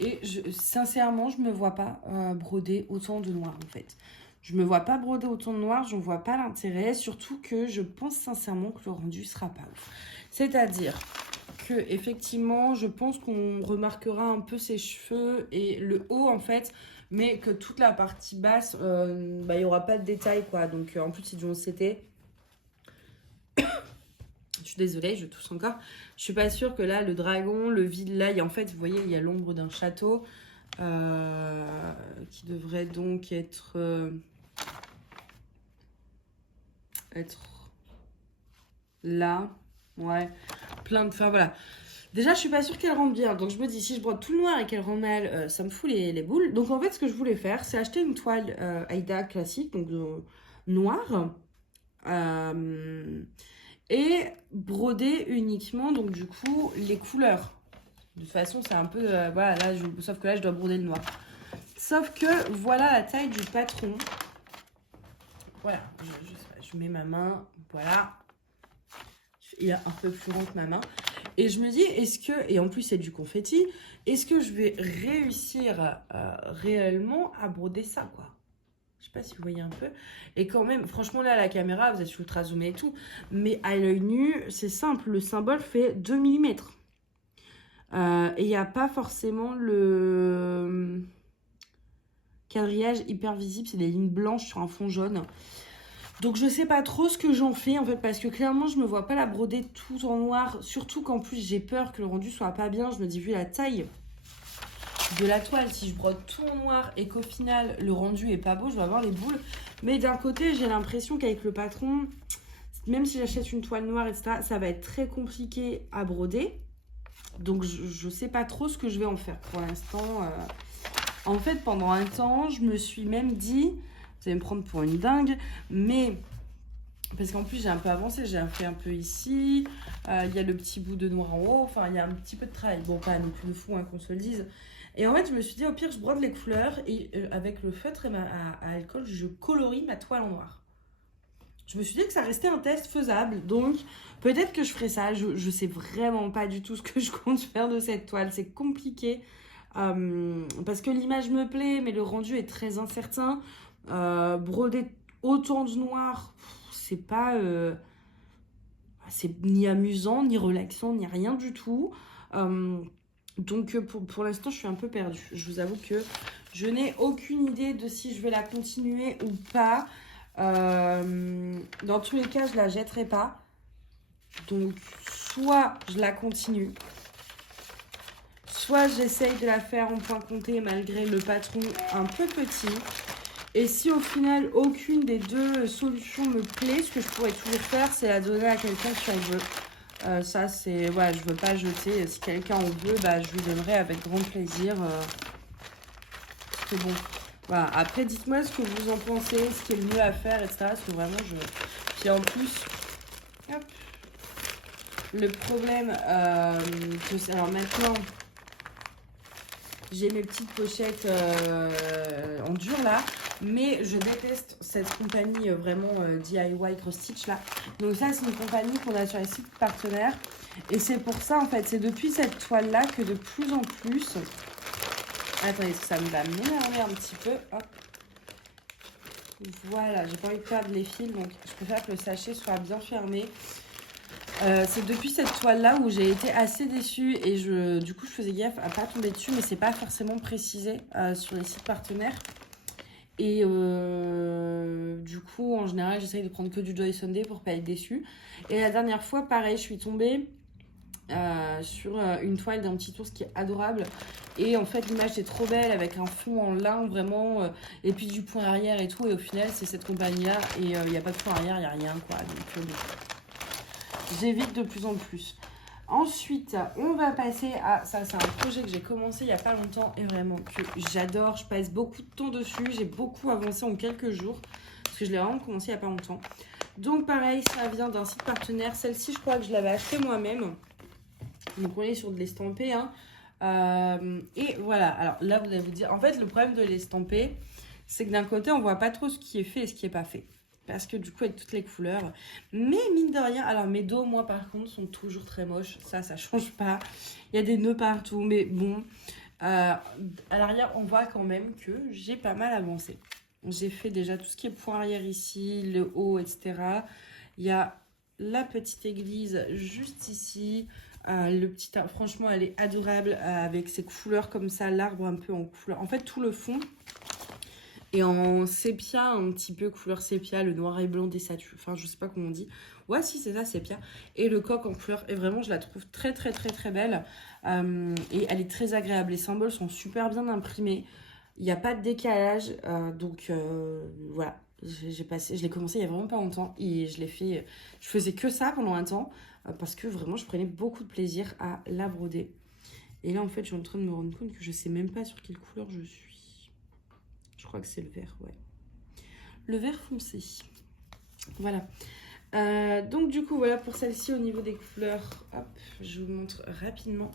et sincèrement je me vois pas broder autant de noir en fait. Je me vois pas broder autant de noir, j'en vois pas l'intérêt, surtout que je pense sincèrement que le rendu sera pas ouf. C'est-à-dire que effectivement, je pense qu'on remarquera un peu ses cheveux et le haut en fait, mais que toute la partie basse, il n'y aura pas de détails quoi. Donc en plus c'est du 11CT. Je suis désolée, je tousse encore. Je suis pas sûre que là, le dragon, le vide là, en fait, vous voyez, il y a l'ombre d'un château qui devrait donc être là. Ouais, plein de... Enfin, voilà. Déjà, je suis pas sûre qu'elle rende bien. Donc, je me dis, si je brode tout le noir et qu'elle rend mal, ça me fout les boules. Donc, en fait, ce que je voulais faire, c'est acheter une toile Aïda classique, donc noire. Et broder uniquement, donc, du coup, les couleurs. De toute façon, c'est un peu... voilà, là, sauf que là, je dois broder le noir. Sauf que voilà la taille du patron. Voilà, je mets ma main, voilà. Il est un peu plus rond que ma main. Et je me dis, est-ce que... Et en plus, c'est du confetti. Est-ce que je vais réussir réellement à broder ça, quoi? Je sais pas si vous voyez un peu. Et quand même, franchement, là, à la caméra, vous êtes ultra zoomé et tout. Mais à l'œil nu, c'est simple. Le symbole fait 2 mm. Et il n'y a pas forcément le quadrillage hyper visible. C'est des lignes blanches sur un fond jaune. Donc, je sais pas trop ce que j'en fais, en fait. Parce que clairement, je me vois pas la broder tout en noir. Surtout qu'en plus, j'ai peur que le rendu soit pas bien. Je me dis, vu la taille de la toile, si je brode tout en noir et qu'au final le rendu est pas beau, je vais avoir les boules. Mais d'un côté, j'ai l'impression qu'avec le patron, même si j'achète une toile noire, etc., ça va être très compliqué à broder. Donc je sais pas trop ce que je vais en faire pour l'instant. En fait, pendant un temps, je me suis même dit, vous allez me prendre pour une dingue, mais parce qu'en plus j'ai un peu avancé, j'ai fait un peu ici, il y a le petit bout de noir en haut, enfin il y a un petit peu de travail, bon pas non plus de fond, hein, qu'on se le dise. Et en fait, je me suis dit, au pire, je brode les couleurs et avec le feutre et à alcool, je colorie ma toile en noir. Je me suis dit que ça restait un test faisable, donc peut-être que je ferai ça. Je sais vraiment pas du tout ce que je compte faire de cette toile, c'est compliqué. Parce que l'image me plaît, mais le rendu est très incertain. Broder autant de noir, c'est pas... c'est ni amusant, ni relaxant, ni rien du tout. Donc pour l'instant, je suis un peu perdue. Je vous avoue que je n'ai aucune idée de si je vais la continuer ou pas. Dans tous les cas, je la jetterai pas. Donc soit je la continue, soit j'essaye de la faire en point compté malgré le patron un peu petit. Et si au final aucune des deux solutions me plaît, ce que je pourrais toujours faire, c'est la donner à quelqu'un qui en veut. Ça, c'est... Ouais, je veux pas jeter. Si quelqu'un en veut, bah, je lui donnerai avec grand plaisir. C'est bon. Voilà. Après, dites-moi ce que vous en pensez, ce qui est le mieux à faire, etc. Parce que vraiment, je... Puis en plus... Hop. Le problème, alors maintenant, j'ai mes petites pochettes en dur, là. Mais je déteste cette compagnie vraiment DIY Cross Stitch là. Donc ça, c'est une compagnie qu'on a sur les sites partenaires. Et c'est pour ça, en fait, c'est depuis cette toile là que de plus en plus... Attendez, ça va m'énerver un petit peu. Hop. Voilà, j'ai pas envie de perdre les fils, donc je préfère que le sachet soit bien fermé. C'est depuis cette toile là où j'ai été assez déçue et du coup je faisais gaffe à pas tomber dessus, mais c'est pas forcément précisé sur les sites partenaires. Et du coup, en général, j'essaye de prendre que du Joy Sunday pour pas être déçue. Et la dernière fois, pareil, je suis tombée sur une toile d'un petit ours qui est adorable. Et en fait, l'image est trop belle avec un fond en lin vraiment. Et puis du point arrière et tout. Et au final, c'est cette compagnie-là. Et il n'y a pas de point arrière, il n'y a rien, quoi. Donc, j'évite de plus en plus. Ensuite, on va passer à... Ça, c'est un projet que j'ai commencé il n'y a pas longtemps et vraiment que j'adore. Je passe beaucoup de temps dessus. J'ai beaucoup avancé en quelques jours parce que je l'ai vraiment commencé il n'y a pas longtemps. Donc, pareil, ça vient d'un site partenaire. Celle-ci, je crois que je l'avais achetée moi-même. Donc, on est sur de l'estampé. Hein. Et voilà. Alors là, vous allez vous dire... En fait, le problème de l'estampé, c'est que d'un côté, on ne voit pas trop ce qui est fait et ce qui n'est pas fait. Parce que du coup, avec toutes les couleurs. Mais mine de rien, alors mes dos, moi par contre, sont toujours très moches. Ça change pas. Il y a des nœuds partout. Mais bon, à l'arrière, on voit quand même que j'ai pas mal avancé. J'ai fait déjà tout ce qui est point arrière ici, le haut, etc. Il y a la petite église juste ici. Le petit, franchement, elle est adorable avec ses couleurs comme ça. L'arbre un peu en couleur. En fait, tout le fond... Et en sépia, un petit peu couleur sépia, le noir et blanc des statues. Enfin, je sais pas comment on dit. Ouais, si, c'est ça, sépia. Et le coq en couleur. Et vraiment, je la trouve très, très, très, très belle. Et elle est très agréable. Les symboles sont super bien imprimés. Il n'y a pas de décalage. Donc, voilà. Je l'ai commencé il y a vraiment pas longtemps. Et je l'ai fait... Je faisais que ça pendant un temps. Parce que vraiment, je prenais beaucoup de plaisir à la broder. Et là, en fait, je suis en train de me rendre compte que je sais même pas sur quelle couleur je suis. Je crois que c'est le vert, ouais. Le vert foncé. Voilà. Donc, du coup, voilà pour celle-ci au niveau des couleurs. Hop, je vous montre rapidement.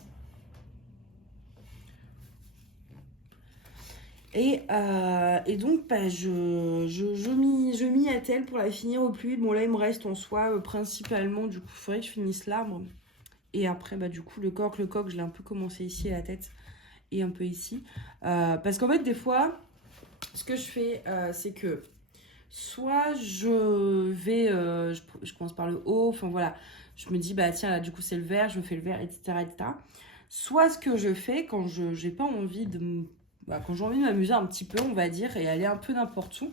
Et donc, bah, je m'y attelle pour la finir au plus vite. Bon, là, il me reste en soi, principalement, du coup, il faudrait que je finisse l'arbre. Et après, bah, du coup, le coq, je l'ai un peu commencé ici à la tête et un peu ici. Parce qu'en fait, des fois, ce que je fais, c'est que soit je vais, je commence par le haut, enfin voilà, je me dis, bah tiens, là, du coup, c'est le vert, je fais le vert, etc., etc. Soit ce que je fais quand je j'ai pas envie quand j'ai envie de m'amuser un petit peu, on va dire, et aller un peu n'importe où,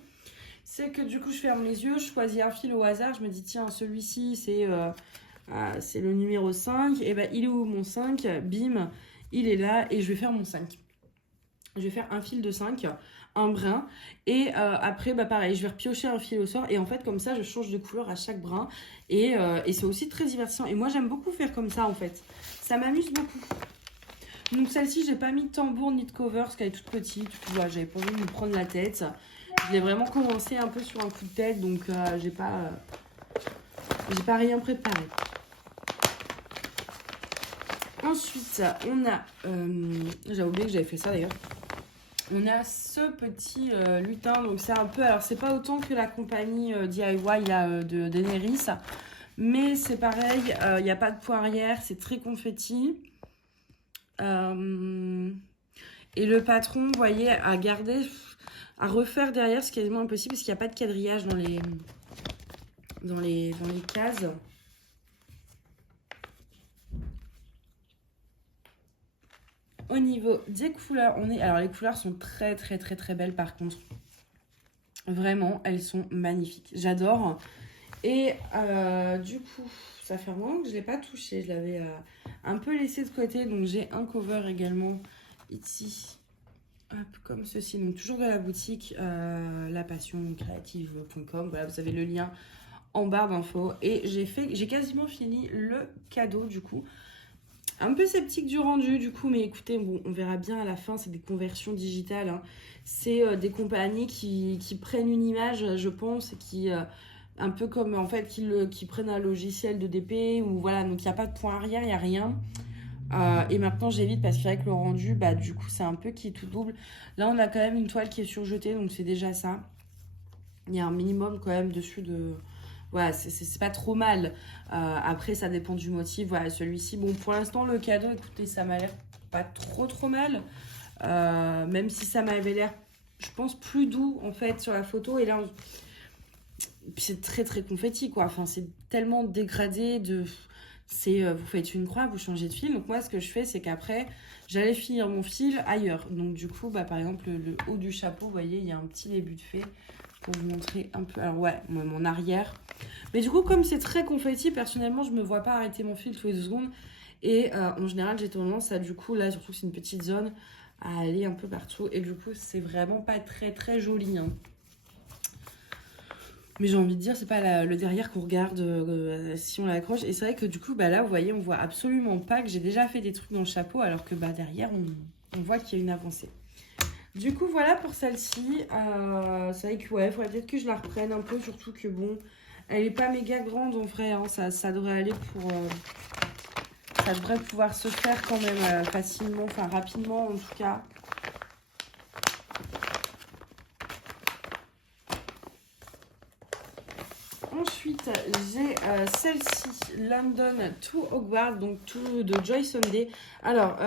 c'est que du coup, je ferme les yeux, je choisis un fil au hasard, je me dis, tiens, celui-ci, c'est le numéro 5, et ben il est où mon 5? Bim, il est là, et je vais faire mon 5. Je vais faire un fil de 5, un brin, et après, bah pareil, je vais repiocher un fil au sort, et en fait, comme ça, je change de couleur à chaque brin, et c'est aussi très divertissant. Et moi, j'aime beaucoup faire comme ça, en fait. Ça m'amuse beaucoup. Donc celle-ci, j'ai pas mis de tambour ni de cover parce qu'elle est toute petite. Voilà, j'avais pas envie de me prendre la tête. Je l'ai vraiment commencé un peu sur un coup de tête, donc j'ai pas rien préparé. Ensuite, on a, j'ai oublié que j'avais fait ça d'ailleurs. On a ce petit lutin, donc c'est un peu, alors c'est pas autant que la compagnie DIY là, de Daenerys, mais c'est pareil, il n'y a pas de poirière, c'est très confetti. Et le patron, vous voyez, à garder, à refaire derrière, c'est quasiment impossible parce qu'il n'y a pas de quadrillage dans les cases. Au niveau des couleurs, alors les couleurs sont très très très très belles par contre. Vraiment, elles sont magnifiques. J'adore. Et du coup, ça fait un moment que je ne l'ai pas touché. Je l'avais un peu laissé de côté. Donc j'ai un cover également ici. Hop, comme ceci. Donc toujours de la boutique lapassioncreative.com. Voilà, vous avez le lien en barre d'infos. Et j'ai quasiment fini le cadeau du coup. Un peu sceptique du rendu du coup, mais écoutez, bon, on verra bien à la fin, c'est des conversions digitales. Hein. C'est des compagnies qui prennent une image, je pense, et qui, un peu comme en fait, qui prennent un logiciel de DP, ou voilà, donc il n'y a pas de point arrière, il n'y a rien. Et maintenant j'évite parce que c'est vrai que le rendu, bah du coup, c'est un peu qui tout double. Là, on a quand même une toile qui est surjetée, donc c'est déjà ça. Il y a un minimum quand même dessus de... Voilà, c'est pas trop mal. Après, ça dépend du motif. Voilà, celui-ci, bon, pour l'instant, le cadeau, écoutez, ça m'a l'air pas trop mal. Même si ça m'avait l'air, je pense, plus doux, en fait, sur la photo. Et là, c'est très, très confetti, quoi. Enfin, c'est tellement dégradé de... vous faites une croix, vous changez de fil. Donc, moi, ce que je fais, c'est qu'après, j'allais finir mon fil ailleurs. Donc, du coup, bah, par exemple, le haut du chapeau, vous voyez, il y a un petit début de fait. Pour vous montrer un peu, alors ouais, mon arrière. Mais du coup, comme c'est très confetti, personnellement, je me vois pas arrêter mon fil tous les 2 secondes. Et en général, j'ai tendance à, du coup, là, surtout que c'est une petite zone, à aller un peu partout. Et du coup, c'est vraiment pas très très joli. Hein. Mais j'ai envie de dire, c'est pas le derrière qu'on regarde si on l'accroche. Et c'est vrai que du coup, bah là, vous voyez, on voit absolument pas que j'ai déjà fait des trucs dans le chapeau, alors que bah derrière, on voit qu'il y a une avancée. Du coup, voilà pour celle-ci. C'est vrai que, ouais, il faudrait peut-être que je la reprenne un peu, surtout que, bon, elle est pas méga grande en vrai. Hein, ça devrait aller pour... ça devrait pouvoir se faire quand même facilement, enfin rapidement en tout cas. Ensuite, j'ai celle-ci, London to Hogwarts, donc tout de Joy Sunday. Alors,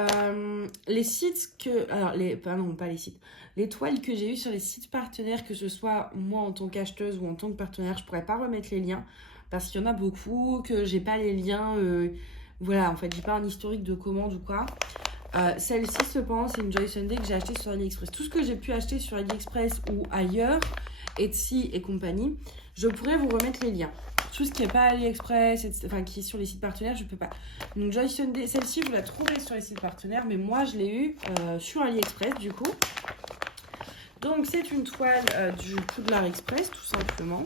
les sites que... Alors, pardon, pas les sites. Les toiles que j'ai eues sur les sites partenaires, que ce soit moi en tant qu'acheteuse ou en tant que partenaire, je pourrais pas remettre les liens parce qu'il y en a beaucoup, que j'ai pas les liens. Voilà, en fait, j'ai pas un historique de commande ou quoi. Celle-ci, cependant, c'est une Joy Sunday que j'ai achetée sur AliExpress. Tout ce que j'ai pu acheter sur AliExpress ou ailleurs, Etsy et compagnie, je pourrais vous remettre les liens. Tout ce qui n'est pas AliExpress, etc., enfin qui est sur les sites partenaires, je peux pas. Donc Joy Sunday, celle-ci, vous la trouverez sur les sites partenaires, mais moi, je l'ai eue sur AliExpress, du coup. Donc, c'est une toile du Poudlard Express, tout simplement.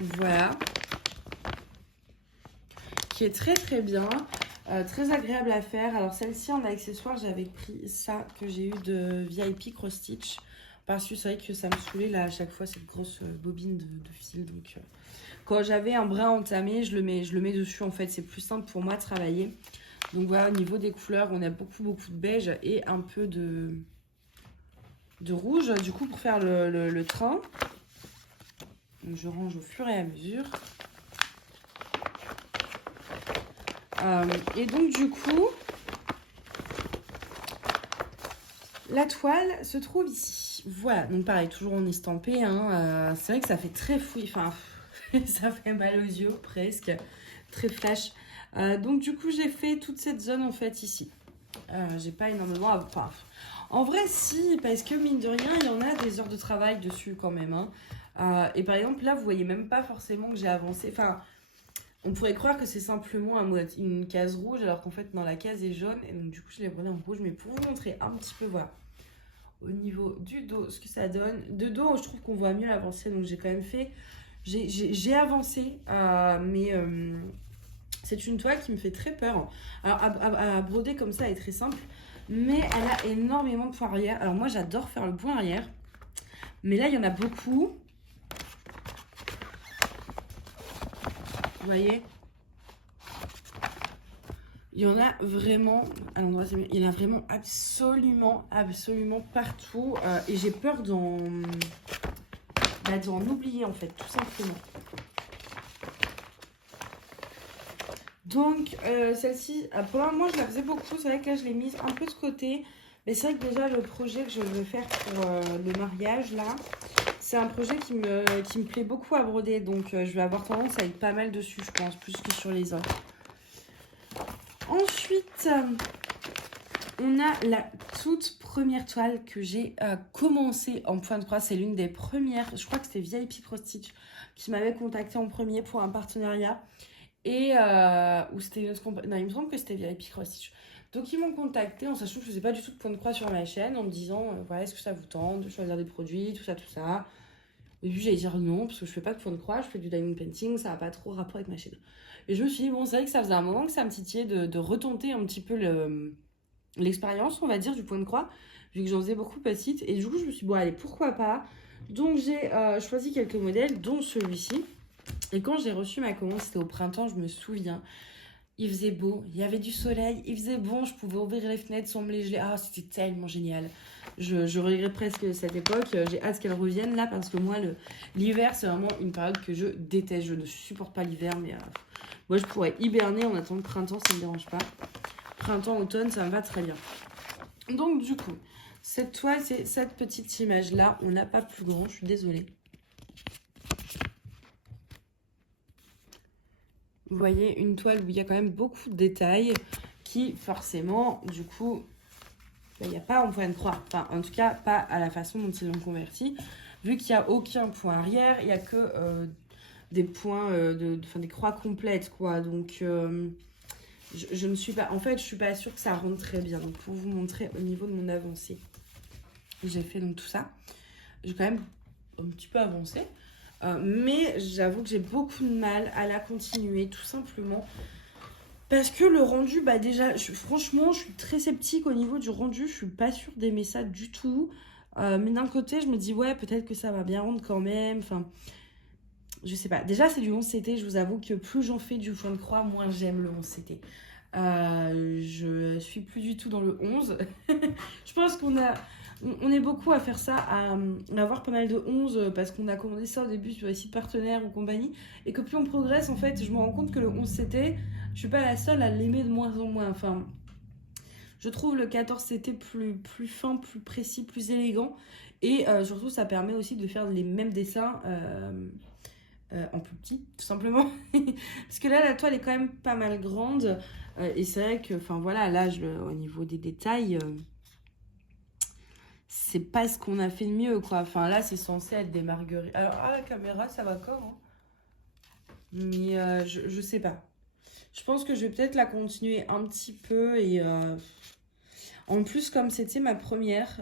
Voilà. Qui est très très bien. Très agréable à faire. Alors celle-ci en accessoire, j'avais pris ça que j'ai eu de VIP Cross Stitch. Parce que c'est vrai que ça me saoulait là à chaque fois cette grosse bobine de fil. Donc quand j'avais un brin entamé, je le mets dessus en fait. C'est plus simple pour moi de travailler. Donc voilà, au niveau des couleurs, on a beaucoup de beige et un peu de rouge. Du coup, pour faire le train, donc je range au fur et à mesure. Et donc du coup, la toile se trouve ici. Voilà, donc pareil, toujours en estampé. Hein. C'est vrai que ça fait très fouille, enfin, ça fait mal aux yeux presque, très flash. Donc du coup, j'ai fait toute cette zone en fait ici. J'ai pas énormément à... Enfin, en vrai, si, parce que mine de rien, il y en a des heures de travail dessus quand même. Hein. Et par exemple, là, vous voyez même pas forcément que j'ai avancé. Enfin, on pourrait croire que c'est simplement une case rouge, alors qu'en fait, non, la case est jaune. Et donc, du coup, je l'ai brûlée en rouge. Mais pour vous montrer un petit peu, voilà, au niveau du dos, ce que ça donne. De dos, je trouve qu'on voit mieux l'avancée. Donc, j'ai quand même fait... J'ai avancé, mais... c'est une toile qui me fait très peur. Alors, à broder comme ça, elle est très simple. Mais elle a énormément de points arrière. Alors, moi, j'adore faire le point arrière. Mais là, il y en a beaucoup. Vous voyez? Il y en a vraiment... À l'endroit, il y en a vraiment absolument partout. Et j'ai peur d'en oublier, en fait, tout simplement. Donc, celle-ci, pour moi, je la faisais beaucoup. C'est vrai que là, je l'ai mise un peu de côté. Mais c'est vrai que déjà, le projet que je veux faire pour le mariage, là, c'est un projet qui me plaît beaucoup à broder. Donc, je vais avoir tendance à être pas mal dessus, je pense, plus que sur les autres. Ensuite, on a la toute première toile que j'ai commencé en point de croix. C'est l'une des premières. Je crois que c'était VIP Cross Stitch qui m'avait contacté en premier pour un partenariat. Et ou c'était une autre compagnie. Non, il me semble que c'était VIP Cross Stitch. Donc ils m'ont contacté en sachant que je faisais pas du tout de point de croix sur ma chaîne, en me disant voilà, est-ce que ça vous tente de choisir des produits, tout ça. Au début j'allais dire non parce que je fais pas de point de croix, je fais du diamond painting, ça n'a pas trop rapport avec ma chaîne. Et je me suis dit bon, c'est vrai que ça faisait un moment que ça me titillait de retenter un petit peu l'expérience, on va dire, du point de croix, vu que j'en faisais beaucoup petite. Et du coup je me suis dit bon allez, pourquoi pas. Donc j'ai choisi quelques modèles, dont celui-ci. Et quand j'ai reçu ma commande, c'était au printemps, je me souviens. Il faisait beau, il y avait du soleil, il faisait bon, je pouvais ouvrir les fenêtres sans me les geler. Ah, c'était tellement génial. Je regrette presque cette époque. J'ai hâte qu'elle revienne là parce que moi, l'hiver, c'est vraiment une période que je déteste. Je ne supporte pas l'hiver, mais moi, je pourrais hiberner en attendant le printemps, ça ne me dérange pas. Printemps, automne, ça me va très bien. Donc, du coup, cette toile, c'est cette petite image-là. On n'a pas plus grand, je suis désolée. Vous voyez, une toile où il y a quand même beaucoup de détails qui, forcément, du coup, il n'y a pas en point de croix. Enfin, en tout cas, pas à la façon dont ils l'ont converti. Vu qu'il n'y a aucun point arrière, il n'y a que des points, des croix complètes, quoi. Donc, je ne suis pas... En fait, je ne suis pas sûre que ça rentre très bien. Donc, pour vous montrer au niveau de mon avancée, j'ai fait donc tout ça. J'ai quand même un petit peu avancé. Mais j'avoue que j'ai beaucoup de mal à la continuer, tout simplement. Parce que le rendu, bah déjà, franchement, je suis très sceptique au niveau du rendu. Je suis pas sûre d'aimer ça du tout. Mais d'un côté, je me dis, ouais, peut-être que ça va bien rendre quand même. Enfin, je sais pas. Déjà, c'est du 11CT. Je vous avoue que plus j'en fais du point de croix, moins j'aime le 11CT. Je suis plus du tout dans le 11. Je pense on est beaucoup à faire ça, à avoir pas mal de 11 parce qu'on a commandé ça au début sur les sites partenaires ou compagnie. Et que plus on progresse, en fait, je me rends compte que le 11CT, je suis pas la seule à l'aimer de moins en moins. Enfin, je trouve le 14CT plus fin, plus précis, plus élégant. Et surtout, ça permet aussi de faire les mêmes dessins en plus petit, tout simplement. Parce que là, la toile est quand même pas mal grande. Et c'est vrai que, enfin voilà, là, au niveau des détails... c'est pas ce qu'on a fait de mieux, quoi. Enfin, là, c'est censé être des marguerites. Alors, à la caméra, ça va comme, hein. Mais je sais pas. Je pense que je vais peut-être la continuer un petit peu. Et en plus, comme c'était ma première,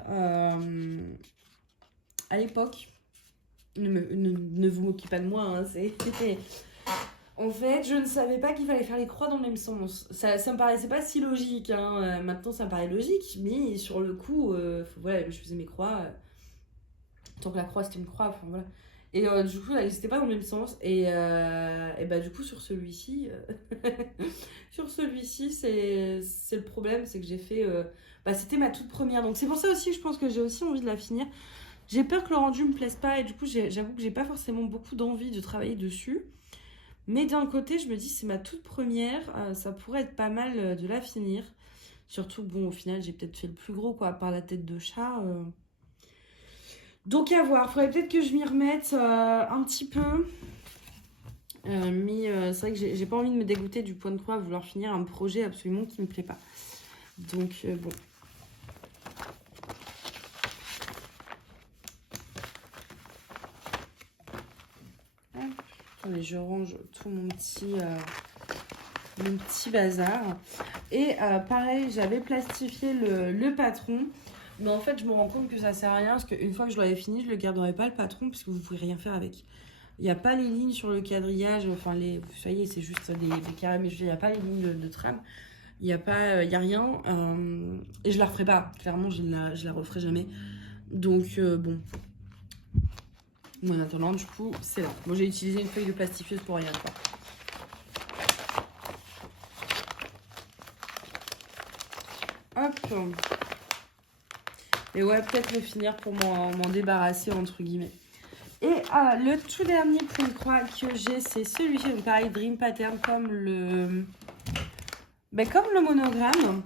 à l'époque, ne vous moquez pas de moi, hein, En fait, je ne savais pas qu'il fallait faire les croix dans le même sens. Ça me paraissait pas si logique. Hein. Maintenant, ça me paraît logique. Mais sur le coup, voilà, je faisais mes croix. Tant que la croix, c'était une croix. Enfin, voilà. Et du coup, là, c'était pas dans le même sens. Et bah, du coup, sur celui-ci, c'est le problème, c'est que j'ai fait. Bah, c'était ma toute première. Donc, c'est pour ça aussi que je pense que j'ai aussi envie de la finir. J'ai peur que le rendu me plaise pas. Et du coup, j'avoue que j'ai pas forcément beaucoup d'envie de travailler dessus. Mais d'un côté, je me dis, c'est ma toute première. Ça pourrait être pas mal de la finir. Surtout, bon, au final, j'ai peut-être fait le plus gros, quoi, par la tête de chat. Donc à voir, faudrait peut-être que je m'y remette un petit peu. Mais c'est vrai que j'ai pas envie de me dégoûter du point de croix à vouloir finir un projet absolument qui me plaît pas. Donc bon. Attendez, je range tout mon petit bazar. Et pareil, j'avais plastifié le patron. Mais en fait, je me rends compte que ça sert à rien parce qu'une fois que je l'aurais fini, je le garderai pas le patron puisque vous pouvez rien faire avec. Il n'y a pas les lignes sur le quadrillage, enfin, vous voyez, c'est juste des carrés, mais il n'y a pas les lignes de trame. Il n'y a pas, il y a rien. Et je la referai pas. Clairement, je la referai jamais. Donc, bon. En attendant, du coup, c'est là. Moi, j'ai utilisé une feuille de plastifieuse pour rien, quoi. Hop. Et ouais, peut-être le finir pour m'en débarrasser, entre guillemets. Et le tout dernier point de croix que j'ai, c'est celui-ci. Donc pareil, Dream Pattern comme le monogramme.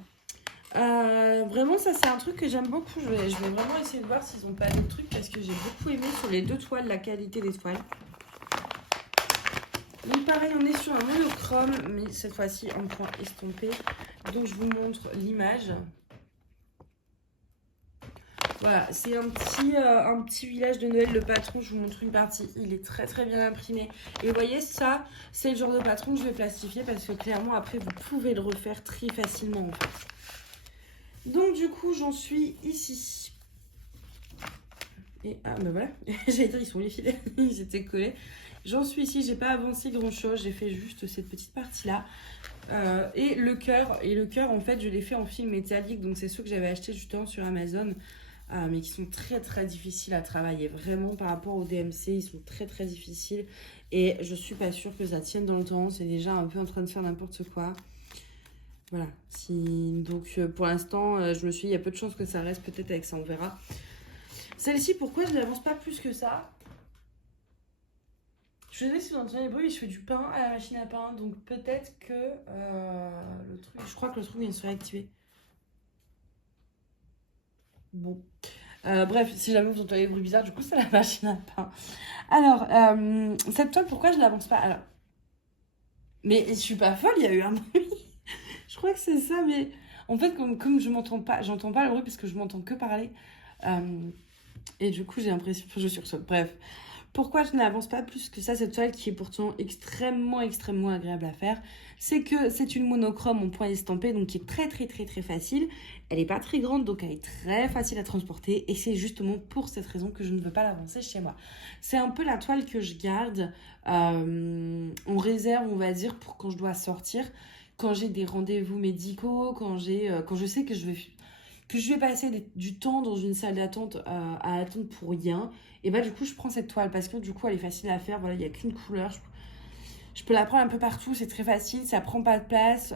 Vraiment, ça c'est un truc que j'aime beaucoup. Je vais vraiment essayer de voir s'ils n'ont pas d'autres trucs parce que j'ai beaucoup aimé sur les deux toiles la qualité des toiles. Donc pareil, on est sur un monochrome, mais cette fois-ci en point estompé. Donc je vous montre l'image. Voilà, c'est un petit village de Noël, le patron, je vous montre une partie, il est très très bien imprimé. Et vous voyez, ça, c'est le genre de patron que je vais plastifier parce que clairement, après, vous pouvez le refaire très facilement en fait. Donc du coup, j'en suis ici. Et bah voilà, j'allais dire, ils sont les fils, ils étaient collés. J'en suis ici, j'ai pas avancé grand chose, j'ai fait juste cette petite partie-là. Et le cœur, en fait, je l'ai fait en film métallique, donc c'est ceux que j'avais acheté justement sur Amazon. Mais qui sont très très difficiles à travailler. Vraiment par rapport au DMC, ils sont très très difficiles. Et je suis pas sûre que ça tienne dans le temps. C'est déjà un peu en train de faire n'importe quoi. Voilà. Donc pour l'instant, je me suis dit, il y a peu de chances que ça reste peut-être avec ça, on verra. Celle-ci, pourquoi je l'avance pas plus que ça? Je sais pas si vous entendez les bruits, je fais du pain à la machine à pain. Donc peut-être que le truc, je crois que le truc vient de se réactiver. Bon. Bref, si jamais vous entendez des bruits bizarres, du coup, c'est la machine à pain. Alors, cette toile, pourquoi je l'avance pas? Alors, mais je suis pas folle, il y a eu un bruit. Je crois que c'est ça, mais en fait, comme je m'entends pas, j'entends pas le bruit parce que je m'entends que parler. Et du coup, j'ai l'impression que je sursaute. Bref, pourquoi je n'avance pas plus que ça, cette toile qui est pourtant extrêmement, extrêmement agréable à faire, c'est que c'est une monochrome en point estampé, donc qui est très, très, très, très facile. Elle n'est pas très grande, donc elle est très facile à transporter. Et c'est justement pour cette raison que je ne veux pas l'avancer chez moi. C'est un peu la toile que je garde en réserve, on va dire, pour quand je dois sortir, quand j'ai des rendez-vous médicaux, quand je sais que je vais passer du temps dans une salle d'attente à attendre pour rien. Et bah du coup, je prends cette toile parce que du coup, elle est facile à faire. Voilà, il n'y a qu'une couleur. Je peux la prendre un peu partout, c'est très facile, ça prend pas de place.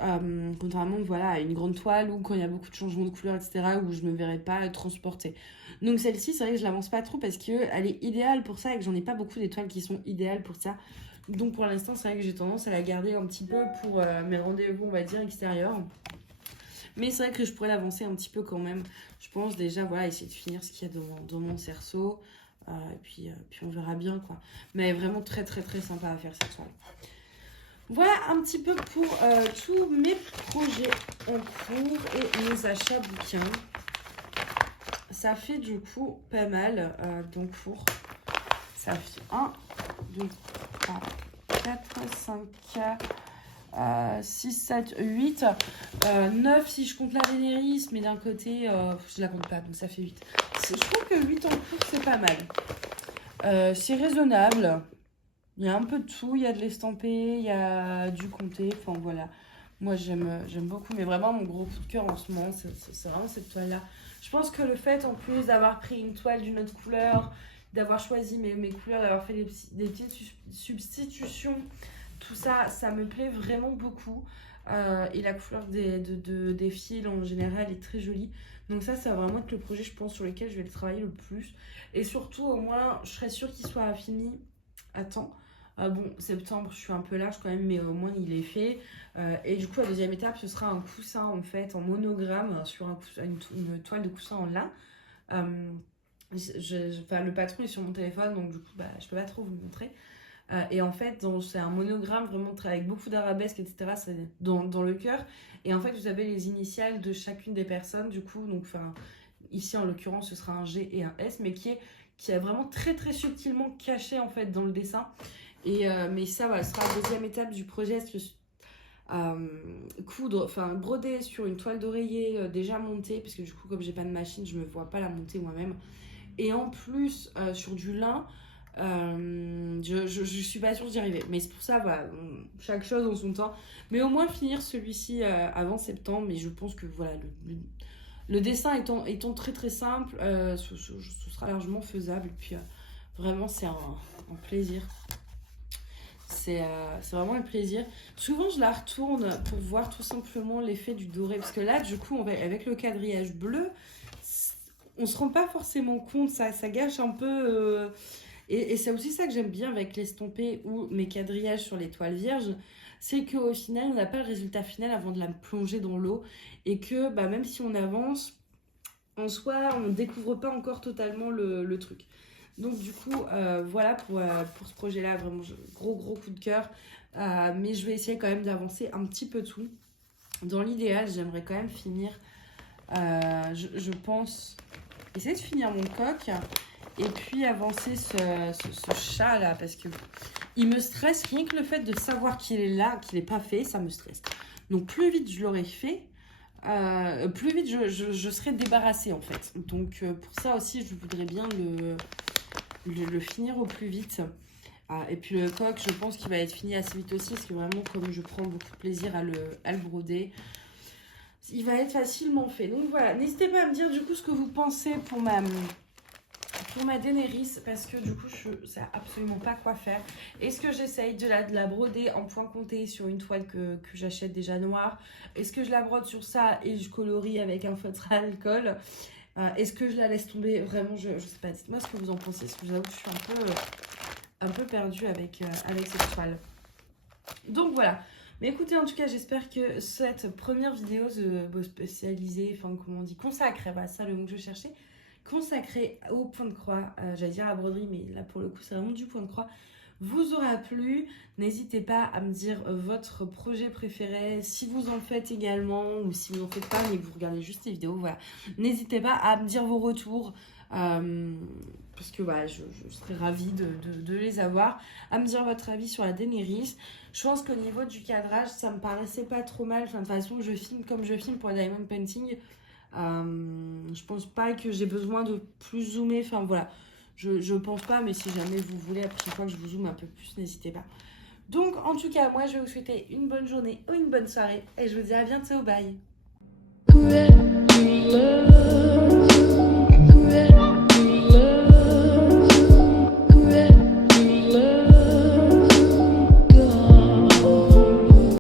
Contrairement voilà, à une grande toile ou quand il y a beaucoup de changements de couleur, etc., où je ne me verrais pas transporter. Donc celle-ci, c'est vrai que je l'avance pas trop parce qu'elle est idéale pour ça et que j'en ai pas beaucoup d'étoiles qui sont idéales pour ça. Donc pour l'instant, c'est vrai que j'ai tendance à la garder un petit peu pour mes rendez-vous, on va dire, extérieurs. Mais c'est vrai que je pourrais l'avancer un petit peu quand même. Je pense déjà, voilà, essayer de finir ce qu'il y a dans mon cerceau. Et puis on verra bien, quoi. Mais vraiment très, très, très sympa à faire cette soirée. Voilà un petit peu pour tous mes projets en cours et mes achats bouquins. Ça fait du coup pas mal d'encours. Ça fait 1, 2, 3, 4, 5, 6, 7, 8, 9 si je compte la Vénéris, mais d'un côté, je la compte pas, donc ça fait 8. Je trouve que 8 en cours, c'est pas mal. C'est raisonnable. Il y a un peu de tout, il y a de l'estampé, il y a du comté, enfin voilà. Moi, j'aime beaucoup, mais vraiment, mon gros coup de cœur en ce moment, c'est vraiment cette toile-là. Je pense que le fait, en plus, d'avoir pris une toile d'une autre couleur, d'avoir choisi mes couleurs, d'avoir fait des petites substitutions. Tout ça, ça me plaît vraiment beaucoup. Et la couleur des fils en général est très jolie. Donc ça va vraiment être le projet, je pense, sur lequel je vais le travailler le plus. Et surtout, au moins, je serais sûre qu'il soit fini à temps. Bon, septembre, je suis un peu large quand même, mais au moins il est fait. Et du coup, la deuxième étape, ce sera un coussin en fait, en monogramme, sur une toile de coussin en lin. Le patron est sur mon téléphone, donc du coup, je peux pas trop vous le montrer. Et en fait, c'est un monogramme vraiment avec beaucoup d'arabesques, etc. C'est dans le cœur. Et en fait, vous avez les initiales de chacune des personnes, du coup. Donc, ici, en l'occurrence, ce sera un G et un S, mais qui est vraiment très, très subtilement caché, en fait, dans le dessin. Mais ça, voilà, ce sera la deuxième étape du projet. Broder sur une toile d'oreiller déjà montée, parce que du coup, comme j'ai pas de machine, je me vois pas la monter moi-même. Et en plus, sur du lin, je suis pas sûre d'y arriver, mais c'est pour ça, voilà, chaque chose en son temps, mais au moins finir celui-ci avant septembre. Mais je pense que voilà, le dessin étant très très simple, ce sera largement faisable. Et puis vraiment c'est un plaisir, c'est vraiment un plaisir. Souvent je la retourne pour voir tout simplement l'effet du doré, parce que là du coup avec le quadrillage bleu, on se rend pas forcément compte, ça gâche un peu. Et c'est aussi ça que j'aime bien avec l'estompé ou mes quadrillages sur les toiles vierges, c'est qu'au final, on n'a pas le résultat final avant de la plonger dans l'eau. Et que même si on avance, en soi, on ne découvre pas encore totalement le truc. Donc du coup, voilà pour ce projet-là, vraiment gros coup de cœur. Mais je vais essayer quand même d'avancer un petit peu tout. Dans l'idéal, j'aimerais quand même finir, je pense, essayer de finir mon coq. Et puis avancer ce chat là, parce que il me stresse, rien que le fait de savoir qu'il est là, qu'il n'est pas fait, ça me stresse. Donc plus vite je l'aurais fait, plus vite je serais débarrassée en fait. Donc pour ça aussi je voudrais bien le finir au plus vite. Et puis le coq, je pense qu'il va être fini assez vite aussi, parce que vraiment comme je prends beaucoup de plaisir à le broder, il va être facilement fait. Donc voilà, n'hésitez pas à me dire du coup ce que vous pensez pour ma Daenerys, parce que du coup je sais absolument pas quoi faire. Est-ce que j'essaye de la broder en point compté sur une toile que j'achète déjà noire? Est-ce que je la brode sur ça et je colorie avec un feutre à alcool? Est-ce que je la laisse tomber? Vraiment je sais pas, dites-moi ce que vous en pensez, parce que j'avoue que je suis un peu perdue avec cette toile. Donc voilà. Mais écoutez, en tout cas, j'espère que cette première vidéo spécialisée, enfin comment on dit, consacrée, bah ça le mot que je cherchais, consacré au point de croix, j'allais dire à la broderie, mais là pour le coup c'est vraiment du point de croix, vous aura plu. N'hésitez pas à me dire votre projet préféré, si vous en faites également, ou si vous en faites pas mais que vous regardez juste les vidéos, voilà. N'hésitez pas à me dire vos retours, parce que voilà, je serais ravie de les avoir, à me dire votre avis sur la Daenerys. Je pense qu'au niveau du cadrage, ça me paraissait pas trop mal. Enfin, de toute façon, je filme comme je filme pour le diamond painting. Je pense pas que j'ai besoin de plus zoomer. Enfin voilà, je pense pas, mais si jamais vous voulez, la prochaine fois que je vous zoome un peu plus, n'hésitez pas. Donc en tout cas, moi je vais vous souhaiter une bonne journée ou une bonne soirée. Et je vous dis à bientôt, bye.